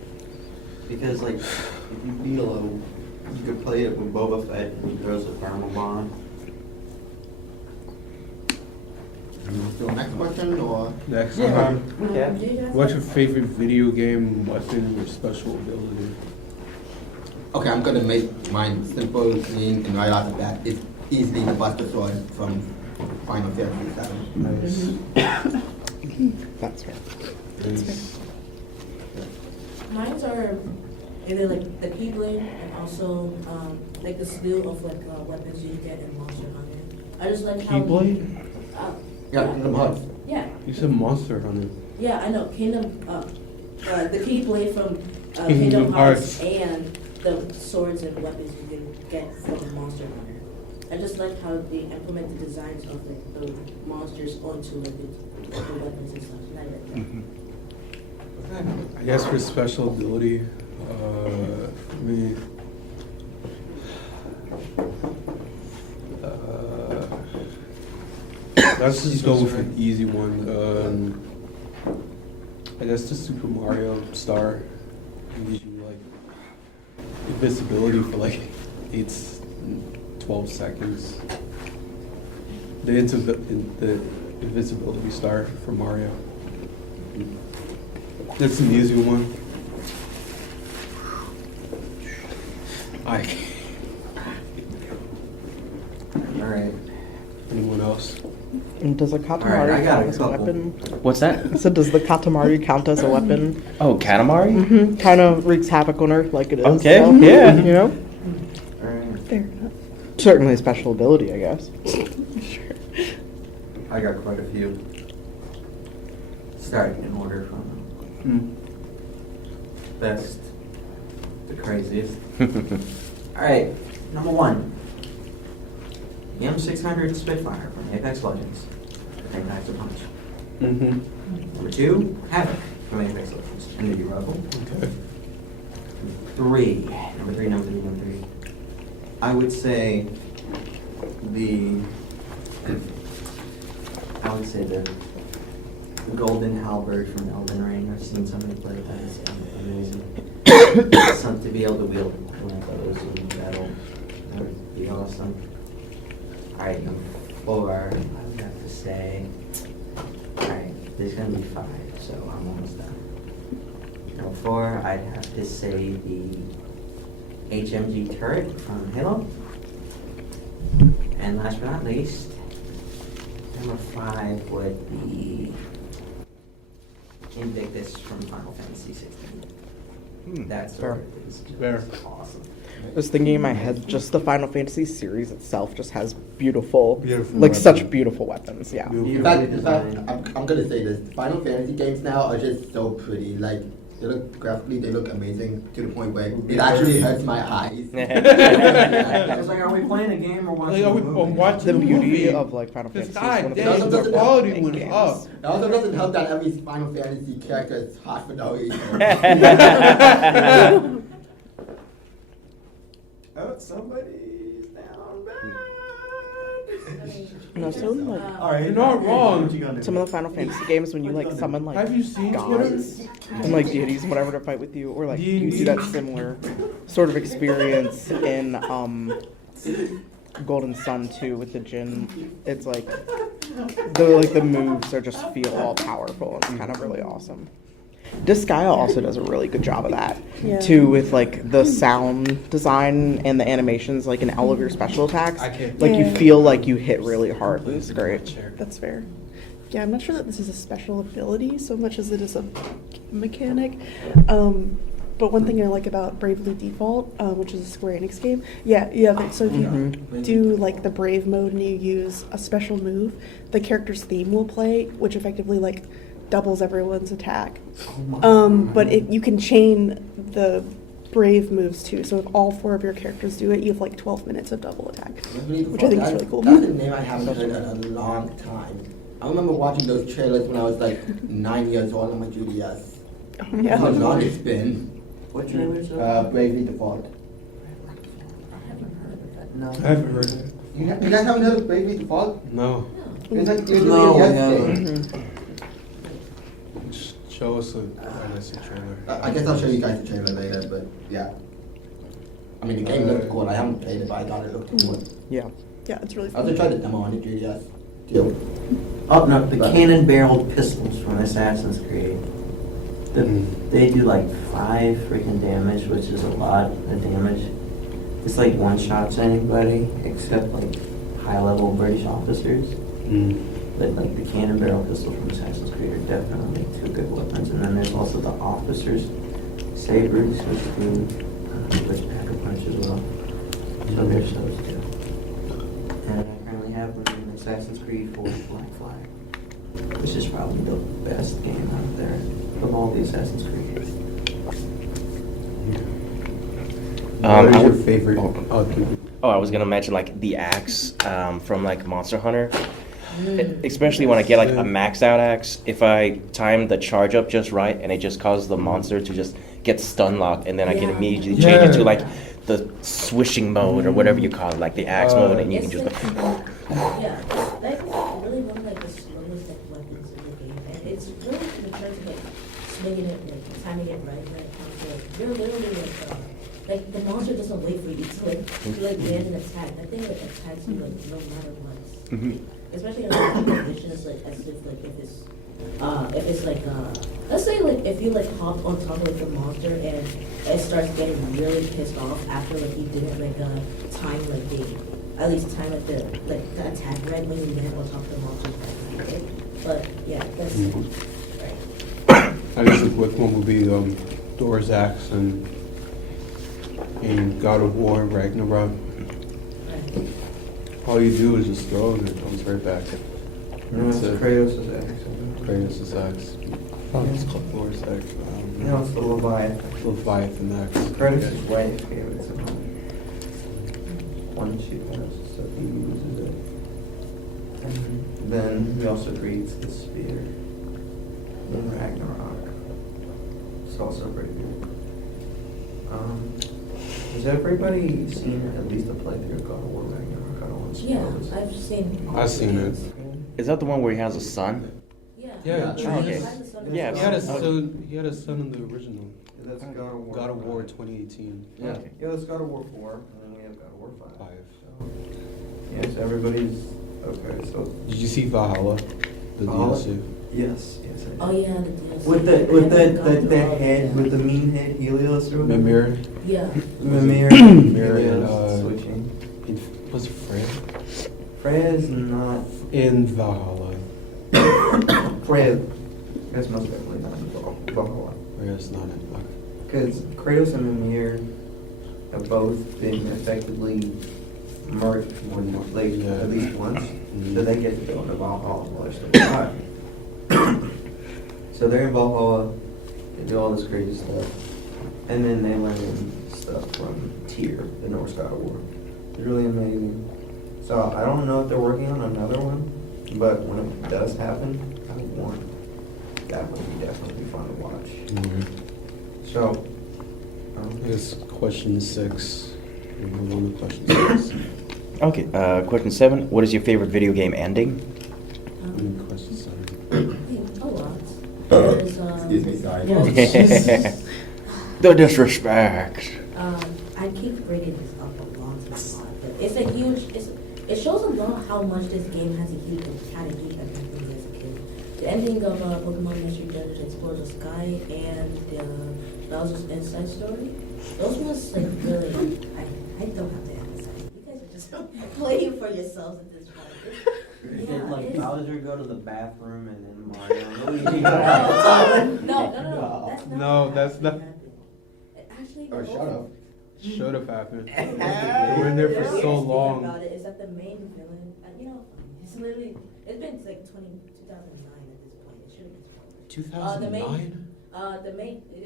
Because like, if you beat a level, you could play it with Boba Fett and he throws a thermal bomb. So next question or Next. Yeah. What's your favorite video game weapon or special ability? okay, I'm gonna make mine simple, clean, and right off the bat, it's easily the Buster Sword from Final Fantasy VII. Nice. That's right. Nice. Mines are either like the Keyblade and also like the slew of like weapons you get in Monster Hunter. I just like how Keyblade? Yeah, Kingdom Hearts. Yeah, You said Monster Hunter. yeah, I know. The Keyblade from Kingdom Kingdom Hearts Hearts. and the swords and weapons you can get from Monster Hunter. I just like how they implement the designs of like the monsters onto like the weapons and stuff. And I like that. I guess for special ability, for me, let's just go with an easy one. I guess the Super Mario Star gives you like invisibility for like 12 seconds. The invisibility star for Mario. That's an easy one. Alright. Anyone else? And does a Alright, I Katamari got count a as a couple. weapon? What's that? So does the Katamari count as a weapon? Oh, Katamari? Kind of wreaks havoc on her like it is. Okay, so, yeah. You know? Alright. Fair enough. Certainly a special ability, I guess. Sure. I got quite a few. Starting in order from best to craziest. Alright, number one. The M600 Spitfire from Apex Legends. Take Knives to Punch. Mm-hmm. Number two, Havoc from Apex Legends. And the Rebel. Okay. Number three. I would say the the Golden Halberd from Elden Ring. I've seen somebody play that. It's amazing. Something to be able to wield one of those in battle. That would be awesome. Alright, number 4, I would have to say. Alright, there's gonna be 5, so I'm almost done. Number 4, I'd have to say the HMG turret from Halo. And last but not least, number 5 would be Invictus from Final Fantasy 16. That sword is just awesome. I was thinking in my head, just the Final Fantasy series itself just has beautiful, Beautiful like weapons. such beautiful weapons. Yeah. In fact, I'm gonna say this. Final Fantasy games now are just so pretty. Like, they look graphically, they look amazing to the point where it actually hurts my eyes. It's like, are we playing a game or watching a movie? watching The a beauty movie? of like Final Fantasy is God one of the damn, best the quality in went games. up. It also doesn't help that every Final Fantasy character is hot for no reason. Oh, somebody's down bad. No, so like Alright, You're not wrong. some of the Final Fantasy games when you like summon like Have you seen Twitter? gods and like deities and whatever to fight with you, or like you see that similar sort of experience in Golden Sun too with the Jinn. It's like the moves are just feel all powerful and it's kind of really awesome. Disgaea also does a really good job of that too, with like the sound design and the animations, like in all of your special attacks. Like you feel like you hit really hard. It's great. That's fair. Yeah, I'm not sure that this is a special ability so much as it is a mechanic. But one thing I like about Bravely Default, which is a Square Enix game, so if you do like the Brave mode and you use a special move, the character's theme will play, which effectively like doubles everyone's attack. But you can chain the Brave moves too, so if all 4 of your characters do it, you have like 12 minutes of double attack, which I think is really cool. That's a name I haven't heard in a long time. I remember watching those trailers when I was like 9 years old on my 3DS. Yeah. How long it's been. What trailers are Bravely Default. No. I haven't heard it. You guys haven't heard of Bravely Default? No. It's like No, yesterday. Show us a trailer. I guess I'll show you guys the trailer later, but yeah. I mean, the game looked cool. I haven't played it, but I thought it looked cool. Yeah. Yeah, it's really I also fun. tried the demo on the 3DS. Too. Oh no, the cannon-barreled pistols from Assassin's Creed. They do like 5 freaking damage, which is a lot of damage. It's like one-shots anybody except like high-level British officers. But like the cannon barrel pistol from Assassin's Creed are definitely 2 good weapons. And then there's also the officers' sabers, which pack a punch as well. So there's those too. And I currently have one in Assassin's Creed 4 Black Flag, which is probably the best game out there of all the Assassin's Creed. What is I your would- favorite? Oh, I was gonna mention like the axe from like Monster Hunter. Especially when I get like a maxed out axe, if I time the charge up just right and it just causes the monster to just get stun locked, and then I can immediately change it to like the swishing mode or whatever you call it, like the axe mode, and you can just That's really one of like the slowest like weapons in the game, and it's really in terms of like swinging it, like timing it right when it comes to it. You're literally like the monster doesn't wait for you to land an attack. That thing like attacks you like no matter what. Especially in like condition, it's like as if like if it's like let's say like if you like hop on top of like the monster and it starts getting really pissed off after like you didn't like time like at least time like the attack right when you land on top of the monster. But yeah, that's right. I guess the quick one would be Thor's axe and in God of War Ragnarok. All you do is just throw it and it comes right back. No, it's Kratos' axe. Kratos' axe. It's called Thor's axe. No, it's the Leviathan. Leviathan axe. Kratos' wife gave it to him. One she has, so he uses it. And then he also creates the spear in Ragnarok. It's also pretty good. Has everybody seen at least a playthrough of God of War Ragnarok? I don't want to Yeah, spoil this. I've seen. I've seen it. Is that the one where he has a son? Yeah. Yeah, Yeah. Okay. Yeah, He had a Okay. son. He had a son in the original That's God of War. God of War 2018. Yeah, Okay. yeah, that's God of War 4, and then we have God of War 5. 5. So, yes, everybody's okay. So Did you see Valhalla? The Valhalla? DLC. yes, yes. I Oh did. yeah, the DLC. With I the haven't gone through all of head them. with the mean head Helios or Mimir. Yeah. Mimir, Mimir and Helios switching. Was it Freya? Freya's not In Valhalla. Freya. That's most definitely not involved. Valhalla. Freya's not in. Okay. Because Kratos and Mimir have both been effectively merged one, like Yeah. at least once. Mhm. So they get to go into Valhalla while they're still alive. So they're in Valhalla, they do all this crazy stuff. And then they learn stuff from Tyr, the Norse god of war. It's really amazing. So I don't know if they're working on another one, but when it does happen, I want that would be definitely fun to watch. Mhm. So, I guess question 6. We move on to question 6. Okay, question 7. What is your favorite video game ending? Question 7. I think a lot. There's, Excuse me, sorry. yeah, The disrespect. I keep bringing this up a lot, but it's a huge. It shows a lot how much this game had a huge impact on me as a kid. The ending of Pokemon Mystery Dungeon Explore the Sky and Bowser's Inside Story. Those was like really. I don't have to emphasize. You guys are just playing for yourselves at this point. did like it's- Bowser go to the bathroom and then Mario? Luigi No, go out? no. That's not. No, what that's not- happened. Actually, Oh, the shut whole- up. Should have happened. They were in there for The so weirdest thing long. about it is that the main villain, it's literally, it's been like 2009 at this point. It should have been 2009? The main, it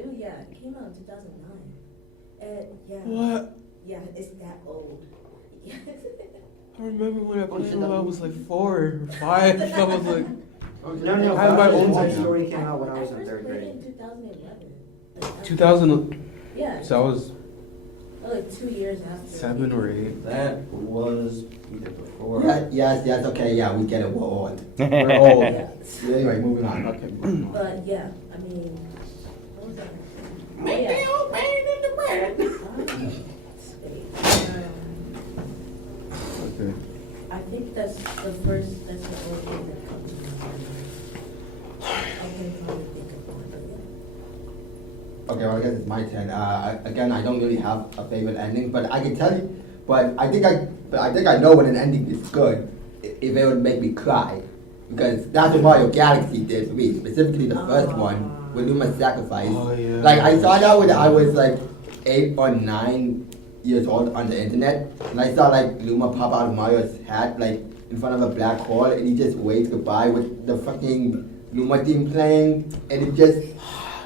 came out in 2009. Yeah. What? Yeah, it's that old. Yeah. I remember when I played when I was like 4 or 5. I was like, No, I had my own Bowser's time. story came out when I was in first 3rd played it grade. in 2011. Like, 2000. Yeah. So I was Like 2 years after. 7 or 8. That was either before. Yes, okay, yeah, we get it, we're old. We're old. Yeah. Anyway, moving on. Okay, moving on. But yeah, I mean, what was that? Make the old man in the bread. Okay. I think that's the only thing that comes to my mind. I can probably think of one, but yeah. Okay, well, I guess it's my turn. Again, I don't really have a favorite ending, but I can tell you. But I think I know when an ending is good, if it would make me cry, because that's what Mario Galaxy did for me. Specifically, the first one with Luma's sacrifice. Oh, yeah. Like I saw that when I was like 8 or 9 years old on the internet, and I saw like Luma pop out of Mario's hat, like in front of a black hole, and he just waved goodbye with the fucking Luma theme playing, and it just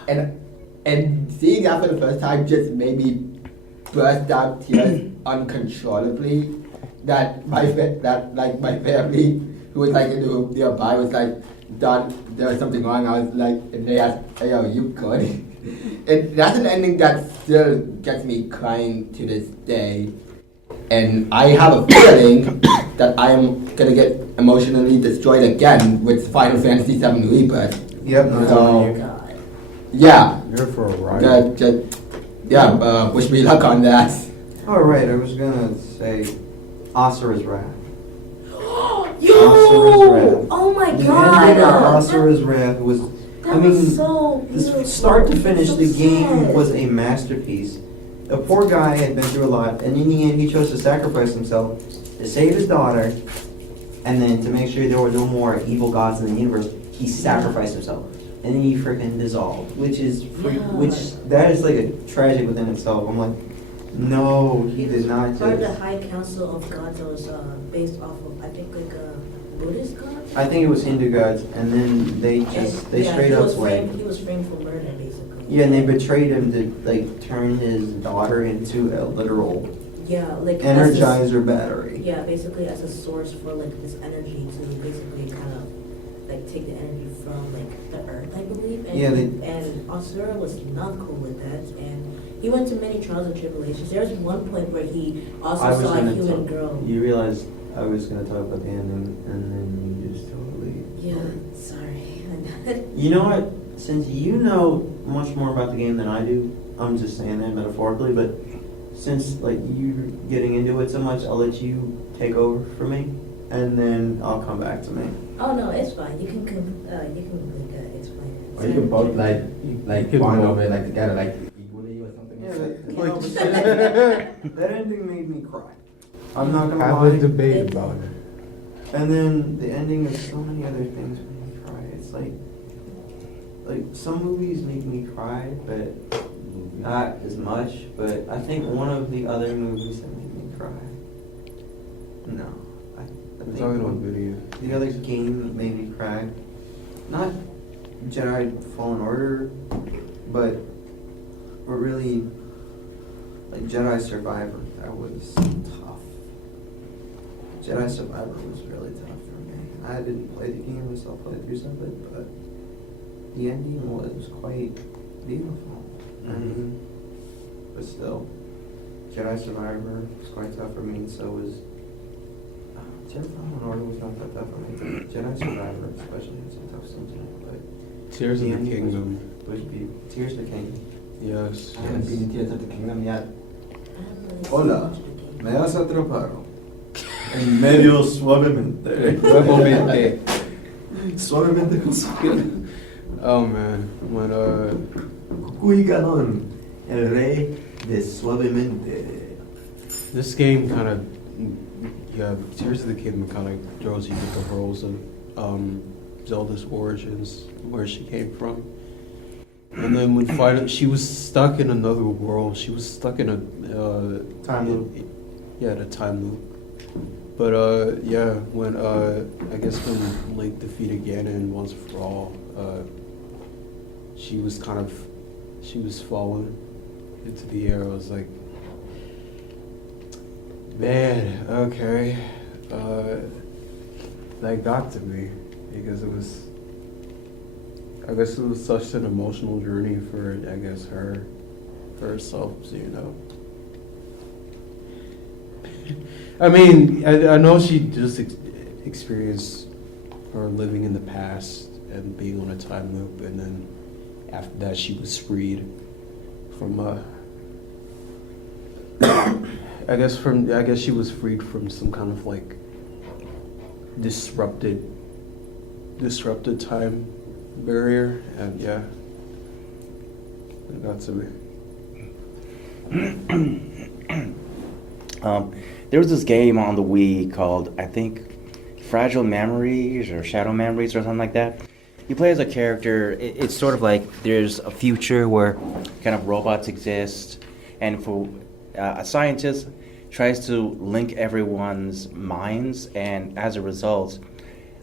and seeing that for the first time just made me burst out tears uncontrollably. That my family who was like in the room nearby was like, "Dad, there was something wrong." I was like, and they asked, "Hey, are you good?" And that's an ending that still gets me crying to this day. And I have a feeling that I am gonna get emotionally destroyed again with Final Fantasy VII Rebirth. Yep, no, So, God. yeah, You're for a ride. wish me luck on that. Alright, I was gonna say Asura's Wrath. Asura's Yo! Wrath. Oh my The God! ending of Asura's Wrath was, That I mean, was so the beautiful. start to finish, So the game sad. was a masterpiece. A poor guy had been through a lot, and in the end, he chose to sacrifice himself to save his daughter, and then to make sure there were no more evil gods in the universe, he sacrificed himself, and then he freaking dissolved, which that is like a tragic within itself. I'm like, no, he did not Part of the just. High Council of Gods that was based off of, I think, like Buddhist gods. I think it was Hindu gods, and then they straight up like. He was framed for murder, basically. Yeah, and they betrayed him to like turn his daughter into a literal Yeah, like as a- Energizer battery. Yeah, basically as a source for like this energy to basically kind of like take the energy from like the earth, I believe. And, Yeah, and Asura was not cool with that, and he went to many trials and tribulations. There was one point where he also I was saw a gonna human talk. girl. You realize I was gonna talk about the ending, and then you just totally. Yeah, sorry. You know what? Since you know much more about the game than I do, I'm just saying that metaphorically, but since like you're getting into it so much, I'll let you take over for me, and then I'll come back to me. Oh no, it's fine. You can explain it. Or you can both like can bond both. over it like together, like equally or something. Yeah, Like- that ending made me cry. I'm not gonna Have lie. a debate about it. And then the ending of so many other things made me cry. It's like some movies make me cry, but not as much. But I think one of the other movies that made me cry. No, I I'm think talking on video. the other game that made me cry. Not Jedi Fallen Order, but really like Jedi Survivor. That was tough. Jedi Survivor was really tough for me. I didn't play the game myself, played through some of it, but the ending was quite beautiful. I mean, but still, Jedi Survivor was quite tough for me, and so was Jedi Fallen Order was not that tough for me. But Jedi Survivor, especially, had some tough scenes in it. But Tears of the ending Kingdom. was beautiful. Tears of the Kingdom. Yes. I haven't been to Tears of the Kingdom yet. I haven't really seen Hola, much of the game. me vas a atrapar en medio suavemente. Suavemente. Suavemente con su piel. Oh man, when Cuigadón, el rey de suavemente. this game kind of, yeah, Tears of the Kingdom kind of throws you into the roles of Zelda's origins, where she came from. And then when finally she was stuck in another world, she was stuck in a Time loop. Yeah, the time loop. But yeah, when I guess when Link defeated Ganon once for all, she was falling into the air. I was like, man, okay, that got to me because it was. I guess it was such an emotional journey for, I guess, herself, you know. I mean, I know she just experienced her living in the past and being on a time loop, and then after that she was freed from, I guess she was freed from some kind of like disrupted time barrier, and yeah, it got to me. There was this game on the Wii called, I think, Fragile Memories or Shadow Memories or something like that. You play as a character. It's sort of like there's a future where kind of robots exist, and for a scientist tries to link everyone's minds, and as a result,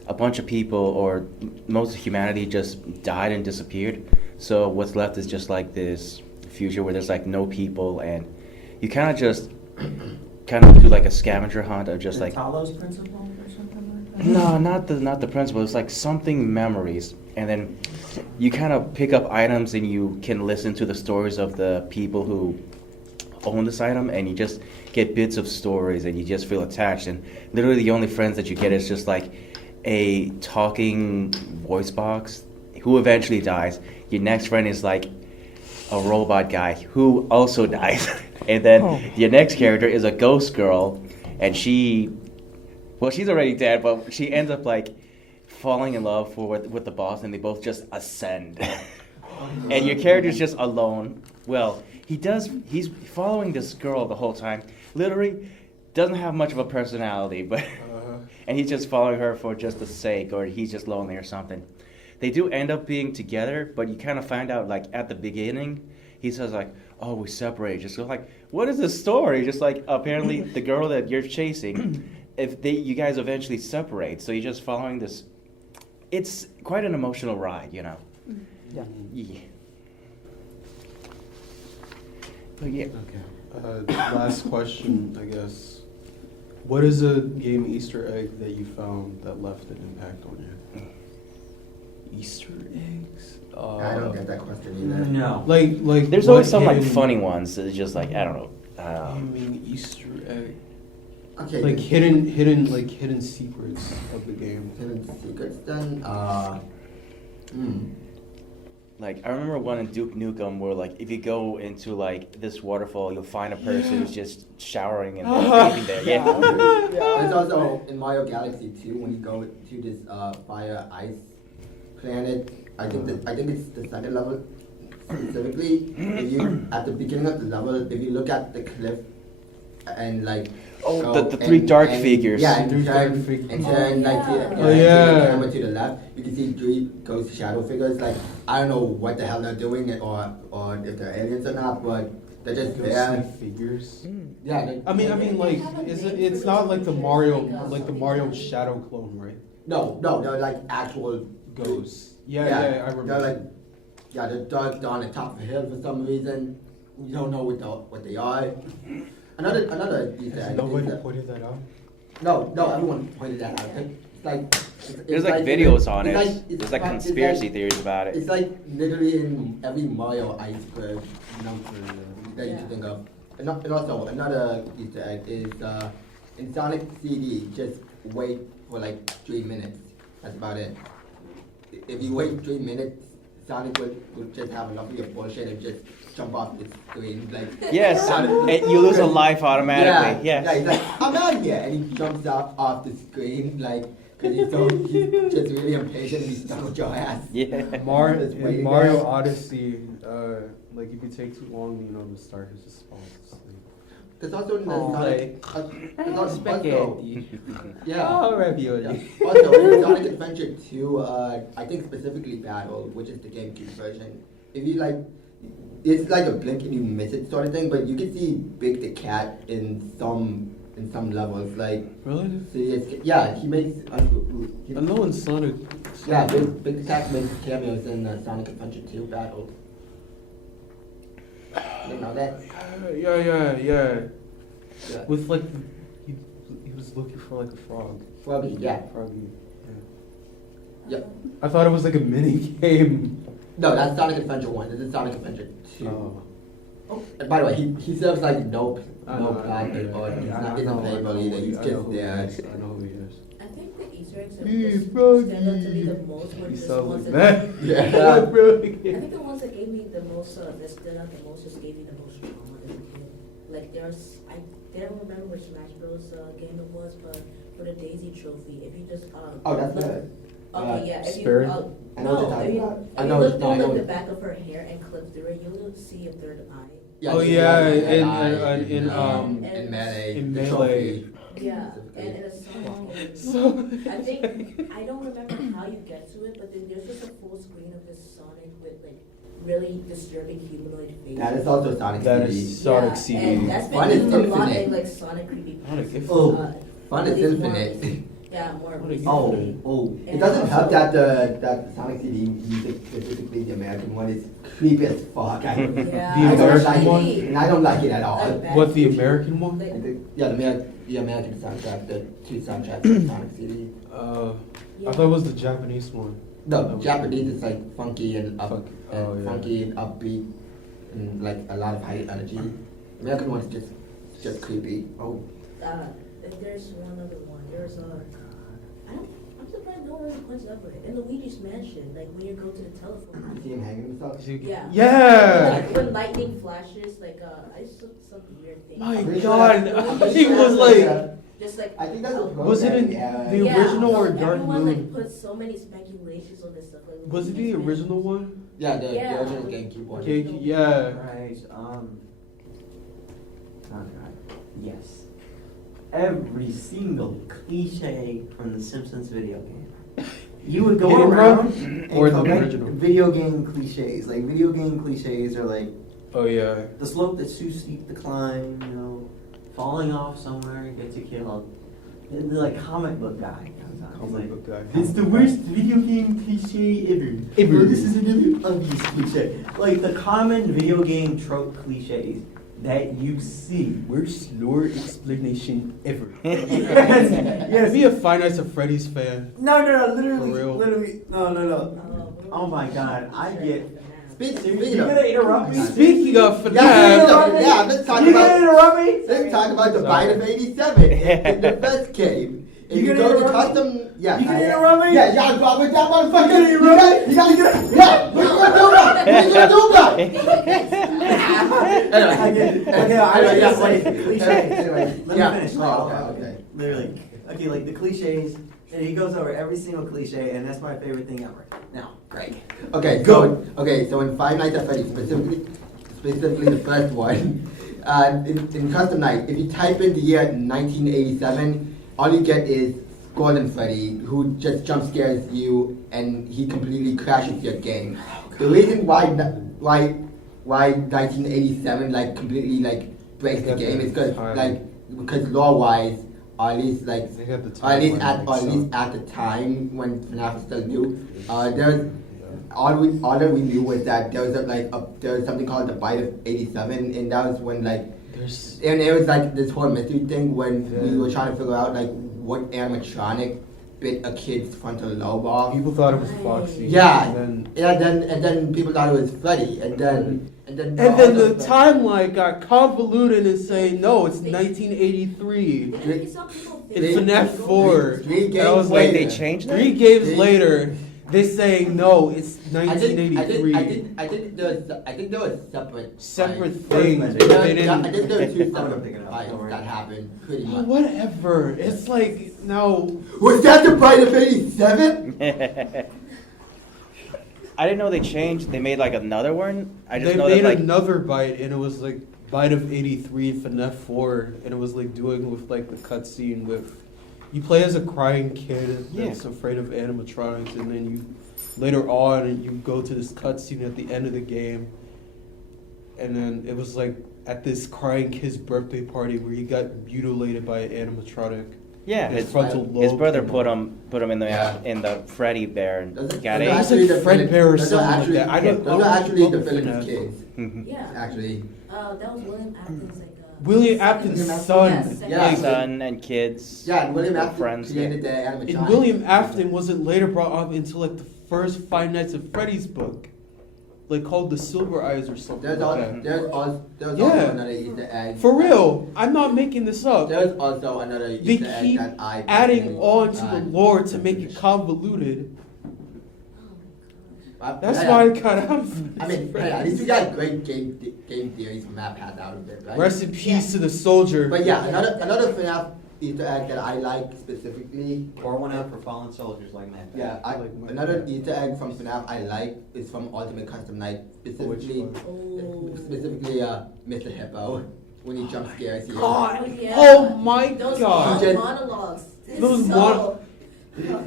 a bunch of people or most of humanity just died and disappeared. So what's left is just like this future where there's like no people, and you kind of just do like a scavenger hunt of just The like Talos principle or something like that? no, not the principal. It's like something memories, and then you kind of pick up items and you can listen to the stories of the people who own this item, and you just get bits of stories and you just feel attached. And literally the only friends that you get is just like a talking voice box who eventually dies. Your next friend is like a robot guy who also dies. And then your next character is a ghost girl, and she's already dead, but she ends up like falling in love with the boss, and they both just ascend. And your character's just alone. Well, he's following this girl the whole time. Literally doesn't have much of a personality, but and he's just following her for just the sake, or he's just lonely or something. They do end up being together, but you kind of find out like at the beginning, he says like, "Oh, we separated." Just go like, "What is the story?" Just like apparently the girl that you're chasing, you guys eventually separate, so you're just following this. It's quite an emotional ride, you know. Yeah. Yeah. But yeah. Okay. Last question, I guess. What is a game Easter egg that you found that left an impact on you? Easter eggs? I don't get that question either. No. Like There's what always some like hidden- funny ones. It's just like I don't know. I mean, Easter egg. Okay. Like hidden secrets of the game. Hidden secrets then. Mm. Like I remember one in Duke Nukem where like if you go into like this waterfall, you'll find a person who's just showering and they're bathing there. Yeah. There's also in Mario Galaxy 2 when you go to this fire ice planet. I think it's the second level specifically. If you at the beginning of the level, if you look at the cliff and like the three dark figures. Yeah, and Three turn dark figures. and turn like the, Oh, yeah. the camera to the left. You can see three ghost shadow figures. Like I don't know what the hell they're doing, or if they're aliens or not, but they're just there. Figures. Yeah. I mean, like, it's not like the Mario Shadow clone, right? No, they're like actual Ghosts. Yeah, I remember. They're like, they're dark on the top of a hill for some reason. You don't know what they are. Another Easter Has egg nobody is that- pointed that out? No, everyone pointed that out. It's like There's like videos on it. It's There's like it's conspiracy theories about it. It's like literally in every Mario iceberg number that you can think of. And also another Easter egg is in Sonic CD, just wait for like 3 minutes. That's about it. If you wait 3 minutes, Sonic would just have enough of your bullshit and just jump off the screen like. Yes, and you lose a life automatically. Yeah, Yes. he's like, I'm out here, and he jumps out off the screen like, cause he's just really impatient. And he's stuck with your ass. Yeah. Just In waiting Mario there. Odyssey, like if you take too long, the star just falls asleep. There's also in the Oh, Sonic. There's also, yeah. Oh, ravioli. Yeah. Also, in Sonic Adventure 2, I think specifically Battle, which is the GameCube version. If you like, it's like a blink and you miss it sort of thing, but you can see Big the Cat in some levels. Like, Really? yeah, he makes. I know in Sonic. Yeah, Big the Cat makes cameos in Sonic Adventure 2 Battle. You didn't know that? Yeah. Yeah. With like, he was looking for like a frog. Froggy, yeah. Froggy. Yeah. Yep. I thought it was like a mini game. No, that's Sonic Adventure 1. This is Sonic Adventure 2. Oh. And by the way, he serves like no I know, plot I or know, he's I not know, isn't playable either. He's I know just who he there. is. I know who he is. I think the Easter eggs that Hey, just Froggy. stand out to me the most were You just sound ones like that. that. Yeah. I think the ones that gave me the most, that stood out the most, just gave me the most trauma as a kid. Like there's, I don't remember which Smash Bros. Game it was, but for the Daisy Trophy, if you just Oh, that's look- good. Okay, yeah. If you Spirit? I know what you're no, talking if you, about. if I you know look what- through no, I know like the what- back of her hair and clip through it, you'll see a third eye. Yeah, Oh, just yeah, like in- that in, eye, um, in Melee. in the Melee. trophy. Yeah, and in a song, So- I think, I don't remember how you get to it, but then there's just a full screen of this Sonic with like really disturbing humanoid faces. That is also Sonic That CD. is Sonic Yeah, CD. and that's been Fun is used a lot infinite. in like Sonic creepy. Sonic Infinite. Oh, Fun is It's more- infinite. Yeah, more. What a recent. Oh, It doesn't help that the Sonic CD music, specifically the American one, is creepy as fuck. I Yeah, The I don't American like one? it. and I don't like it at all. Like that. What, the American one? Like, Yeah, the American soundtrack, the two soundtracks of Sonic CD. I thought it was the Japanese one. No, Japanese is like funky and Funky. Oh, yeah. funky and upbeat and like a lot of high energy. American one is just creepy. Oh, there's one other one. There's I'm surprised no one really points up with it. In Luigi's Mansion, like when you go to the you telephone. see him hanging himself? Yeah. Yeah! Like, when lightning flashes, like I just saw some weird thing. My I'm pretty God, sure that's- I'm it pretty sure was that's like- Just like I think that's a Was it in program, the yeah. original or so Dark everyone Moon? like put so many speculations on this stuff. Like, Was it the Luigi's original Mansion. one? Yeah, the Yeah. original GameCube one. Yeah. right. Yes. Every single cliche from the Simpsons video game. You would go Hit and around run? and Or the collect original? video game cliches. Like video game cliches are like Oh, yeah. the slope that's too steep to climb, falling off somewhere, gets you killed. And the like comic book guy comes out. He's Comic like, book guy. it's the worst video game cliche ever. Ever. Well, this is another obvious cliche. Like the common video game trope cliches that you see. Worst lore explanation ever. Yes. Yeah, be a Five Nights at Freddy's fan. No, For literally, real? no. Oh my God, I get. Speaking You're of, gonna interrupt me? Speaking of yeah, FNAF, yeah, let's talk You're gonna about interrupt me? let's talk about the Sorry. Bite of '87 in the first game. If You you gonna go to interrupt me? custom, yeah. You gonna interrupt me? Yeah, yeah, go with that motherfucker. You gonna interrupt me? You gotta get it. Yeah, what you gonna do about it? What you gonna do about it? Okay, I was Anyway, just yeah, like wait. cliche. Anyway, Let yeah. me finish. Oh, okay. Literally. Okay, like the cliches, and he goes over every single cliche, and that's my favorite thing ever. Now, Greg. Okay, so in Five Nights at Freddy's, specifically the first one, in Custom Night, if you type in the year 1987, all you get is Golden Freddy, who just jump scares you, and he completely crashes your game. The reason why 1987 like completely like breaks the game is because lore-wise, or at least like, They got the or at least timeline at mixed up. the time when FNAF was still new, there's all that we knew was that there was something called the Bite of '87, and that was when like, There's and it was like this whole mystery thing when we Yeah. were trying to figure out like what animatronic bit a kid's frontal lobe off. people thought it was Foxy. Yeah, And and then people thought it was Freddy, and then then the timeline got convoluted and saying no, it's 1983. Because some people think It's FNAF 4. Three And I was games like, Wait, they changed that? 3 games They- later, they saying no, it's I 1983. think there was separate Separate fights. things, They- but they I didn't. think there were two I'm gonna separate pick it up, fights don't worry. that happened pretty Oh, much. whatever. It's like no. Was that the Bite of '87? I didn't know they changed. They made like another one. I just They know made that like another bite, and it was like Bite of '83 FNAF 4, and it was like doing with like the cutscene with you play as a crying kid that's afraid of animatronics, and then you later on you go to this cutscene at the end of the game, and then it was like at this crying kid's birthday party where he got mutilated by an animatronic. yeah, His his, frontal his lobe brother came put off. him in the Yeah. Freddy bear and Those are- got those are AIDS. It's like actually the Fred villain- Bear or those are something like actually- that. I don't Those are know. actually the Love villain's FNAF. kids. Mhm. Yeah. Actually, That was William Afton's like. William second- Afton's Yeah, son. second- Yeah. Like, Son and kids. yeah, and William were Afton friends. created the animatronic. And William Afton wasn't later brought up into like the first Five Nights at Freddy's book, like called The Silver Eyes or something. There's like also, that. there's also, there's Yeah. also another Easter egg. For real, I'm not making this up. There's also another They Easter egg keep that I adding personally, on to the lore to make it convoluted. That's yeah, why I cut out. I mean, hey, at least we got great game theories from that path out of it, right? Rest in peace to the soldier. But yeah, another FNAF Easter egg that I like specifically. Pour one out for fallen soldiers like Matt. Yeah, another Easter egg from FNAF I like is from Ultimate Custom Night, specifically Oh. Mr. Hippo when he jump scares you. God, Oh, yeah. oh my Those God. Just- monologues. It's Those so-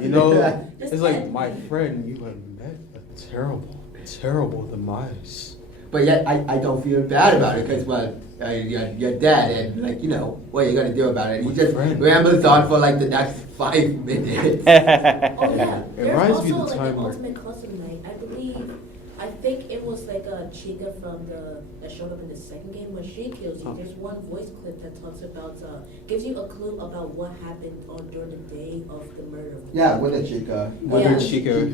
You know, Just it's like, end. my friend, you have met a terrible demise. But yet I don't feel bad about it because you're dead and like what are you gonna do about it? He just Friend. rambles on for like the next 5 minutes. Oh yeah, It there's reminds also me of the like time an where- Ultimate Custom Night. I think it was like a Chica from that showed up in the second game. When she kills you, there's one voice clip that talks about gives you a clue about what happened during the day of the murder. Yeah, with the Chica. Withered Chica.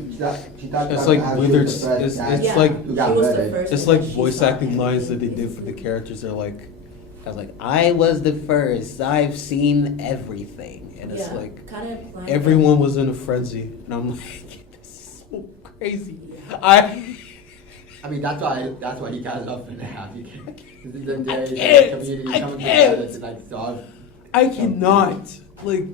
It's like Withered. It's Yeah. like Who She got was the murdered. first. it's one like that she voice saw. acting lines that they did for the characters. They're like, I was the first. I've seen everything. And it's Yeah, like, kind of implying everyone was in a frenzy, and I'm like, this is so crazy. I mean that's why he got love FNAF. You can't. The can't. community I coming can't. together to like solve. I cannot like.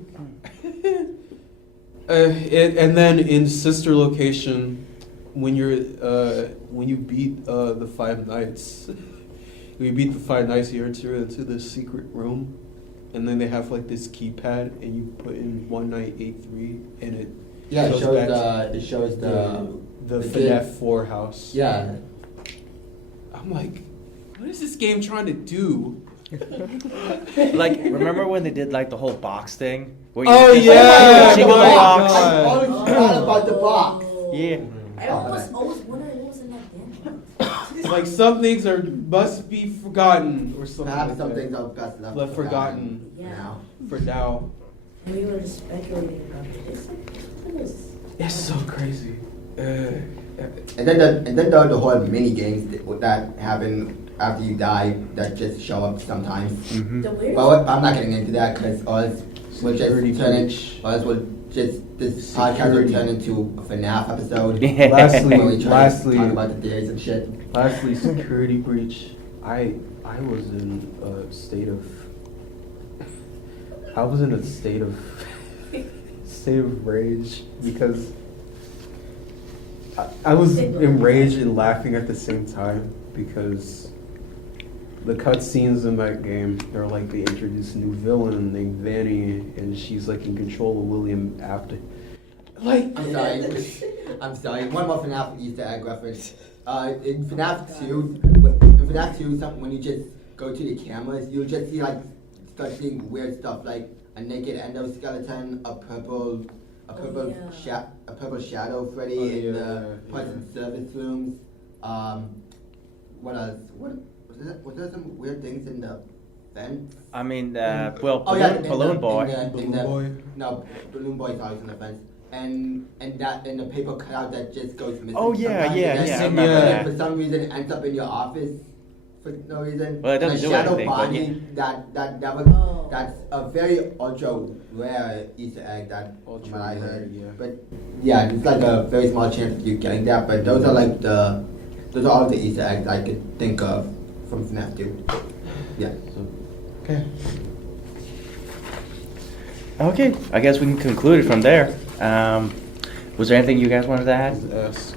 And then in sister location, when you beat the Five Nights, when you beat the Five Nights, you enter into this secret room, and then they have like this keypad, and you put in 1983, and it Yeah, it goes back shows the the the FNAF kid. 4 house. yeah. I'm like, what is this game trying to do? Like, remember when they did like the whole box thing? Where Oh, just, yeah, like, you my would jingle the box. God. I always forgot about the box. Yeah. Everyone was always wondering what was in that damn box. It's like some things must be forgotten or something. Perhaps like some that. things are best Left forgotten Yeah. now. for now. And we were just speculating about it. It's like, what is It's so crazy. And then the whole mini games that happen after you die that just show up sometimes. Mm-hmm. the weirdest? But I'm not getting into that because all will Security just turn breach. into, or else will just this podcast will turn into a FNAF episode. Lastly, where we try to lastly, talk about the theories and shit. lastly, security breach. I was in a state of state of rage because I was enraged and laughing at the same time because the cutscenes in that game, they're like they introduce a new villain named Vanny, and she's like in control of William after. Like, I'm sorry. One more FNAF Easter egg reference. In FNAF 2, when you just go to the cameras, you'll just see like start seeing weird stuff like a naked endoskeleton, a purple shadow Freddy in the present service rooms. What else? Was there some weird things in the fence? I mean, Balloon Boy. No, Balloon Boy is always in the fence. And the paper cutout that just goes missing. Oh, yeah, sometimes. yeah, And yeah, I then remember that. for some reason it ends up in your office for no reason. Well, it doesn't And a do shadow anything, but body Oh. that's a very ultra rare Easter egg that Ultra from what I rare, heard. yeah. But yeah, it's like a very small chance of you getting that. But those are all the Easter eggs I could think of from FNAF 2. Yeah. Okay. Okay, I guess we can conclude it from there. Was there anything you guys wanted to add? Ask.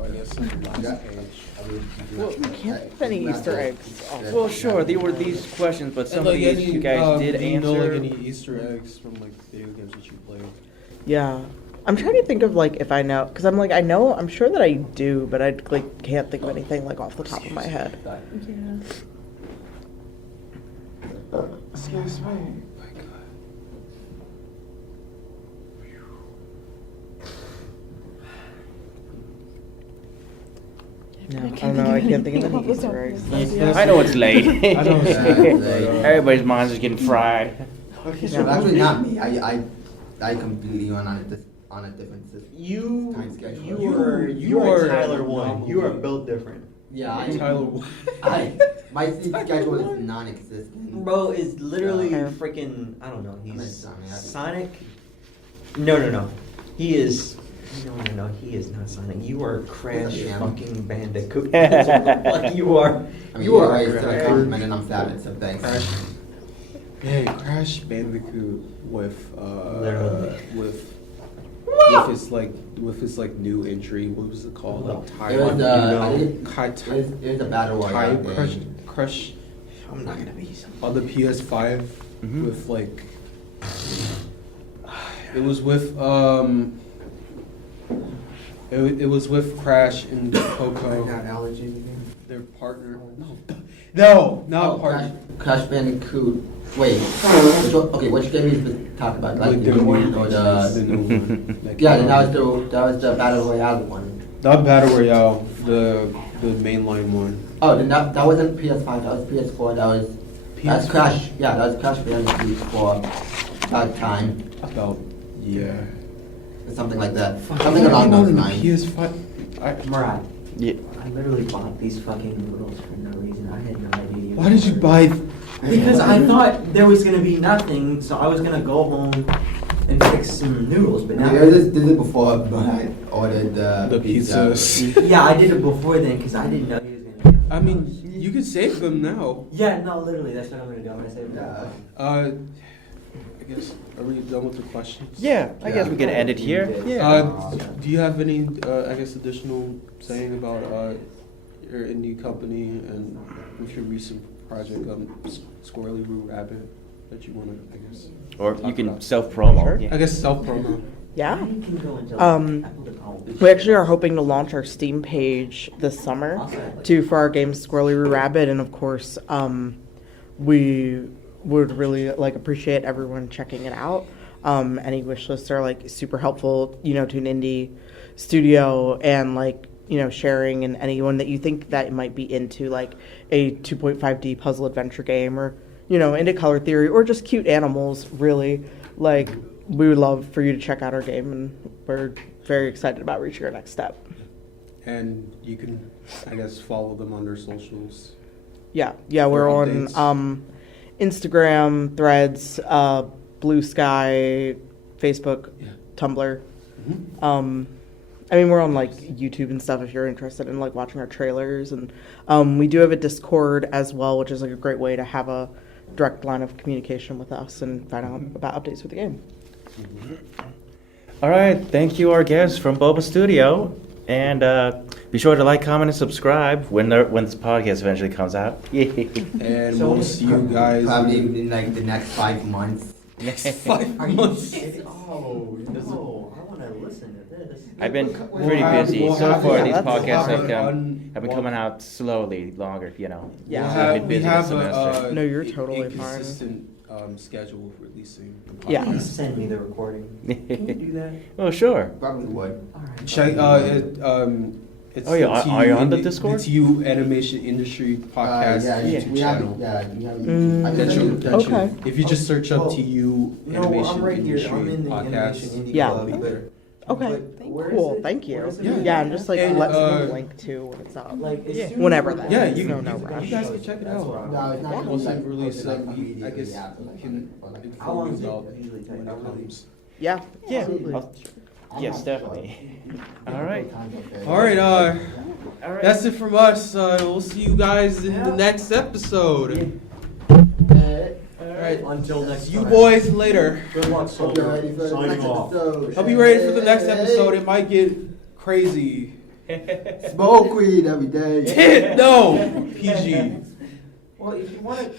I guess on the last page. Well, we can't have any Easter eggs. Well, sure, there were these questions, but some of these you guys did do you know, answer. like, any Easter eggs from like video games that you play? Yeah. I'm trying to think of like if I know, because I'm sure that I do, but I like can't think of anything like off the top of my head. Excuse me. No, I don't know. I can't think of any Easter eggs. I know it's late. I know it's late. Everybody's minds are getting fried. No, actually not me. I completely went on a different system. Time schedule. You are Tyler 1. You are built different. Yeah, Tyler. my sleep schedule is non-existent. Bro is literally Yeah. freaking, I don't know, I'm he's Sonic. Sonic. No. He is, no, he is not Sonic. You are Crash Yeah. fucking Bandicoot. Like you are. I mean, You are always compliment and I'm savage, so thanks. Hey, Crash Bandicoot with Literally. with his like new entry. What was it called? Like It was, Kai it was a battle royale game. Crush I'm not gonna be so. on the PS5 with like it was with it was with Crash and Coco. allergies again. Their partner. No, not Oh, partner. Crash Bandicoot. Wait. Which game you been talking about? Like the the new new one or the new one. Like, Yeah, that was the battle royale one. not Battle Royale, the mainline one. Oh, then that wasn't PS5. That was PS4. That's Crash. Yeah, that was Crash Bandicoot for that time. About yeah. Or something like that. Something along those lines. PS5. Murat, Yeah. I literally bought these fucking noodles for no reason. I had no idea. Why did you buy? Because I thought there was gonna be nothing, so I was gonna go home and fix some noodles. But now, This is before I ordered The pizzas. yeah, I did it before then because I didn't know he was gonna. I mean, you could save them now. Yeah, no, literally, that's what I'm gonna do. I'm gonna save them. I guess are we done with the questions? Yeah, I guess we can end it here. Do you have any, I guess, additional saying about your indie company and with your recent project, Squirrely Roo Rabbit, that you want to, I guess? Or talk you can about? self-promo. Sure. Yeah. I guess self-promo. Yeah. I can go into Apple to call. We actually are hoping to launch our Steam page this summer for our game Squirrely Roo Rabbit, and of course, we would really appreciate everyone checking it out. Any wish lists are super helpful, to an indie studio, and sharing, and anyone that you think that might be into a 2.5D puzzle adventure game, or into color theory, or just cute animals. Really, we would love for you to check out our game, and we're very excited about reaching our next step. And you can, I guess, follow them on their socials. Yeah, we're For on updates. Instagram, Threads, Blue Sky, Facebook, Yeah. Tumblr. Mhm. I mean, we're on like YouTube and stuff if you're interested in like watching our trailers, and we do have a Discord as well, which is like a great way to have a direct line of communication with us and find out about updates for the game. All right, thank you, our guests from Boba Studio, and be sure to like, comment, and subscribe when this podcast eventually comes out. And we'll see you guys Probably in like the next 5 months. next 5 Are you months. serious? Oh, no, I wanna listen to this. I've been We'll pretty have- busy we'll so have- far. yeah, These that's podcasts fine. have been coming out slowly, longer. You know. Yeah. So I've been We busy have this semester. a No, you're totally fine. inconsistent schedule of releasing the Yeah. podcast. Send me the recording. Can you do that? Oh, sure. Probably would. Alright. Check. It's Oh, yeah, the are you on the Indi- Discord? The TU Animation Industry Podcast Yeah, YouTube we have channel. we have a Mm, YouTube. I That can you, that Okay. you, if you just search up Well, TU No, Animation I'm right here. Industry I'm in the Animation Podcast. Indie Yeah. Club, but Okay. but where is Cool. it? Thank you. Where is it? Yeah. And just like And, let me uh, link to when it's up. Like as soon as Whenever we're that Yeah, done, you, No, you, no you rush. guys can check it That's out. what I'm- No, it's not. Once like, it releases, like, I immediately guess after, like, can like, How long inform does you it about usually take? when I it don't know. comes. Yeah. Yeah. Absolutely. Yes, definitely. All right. All right, All right. that's it from us. We'll see you guys in the next episode. All right, Until next see you time. boys later. Good luck, Hope you're ready soldier. for the next Signing off. episode. I'll be ready for the next episode. It might get crazy. Smoke weed every day. No, PG. Well, if you want to.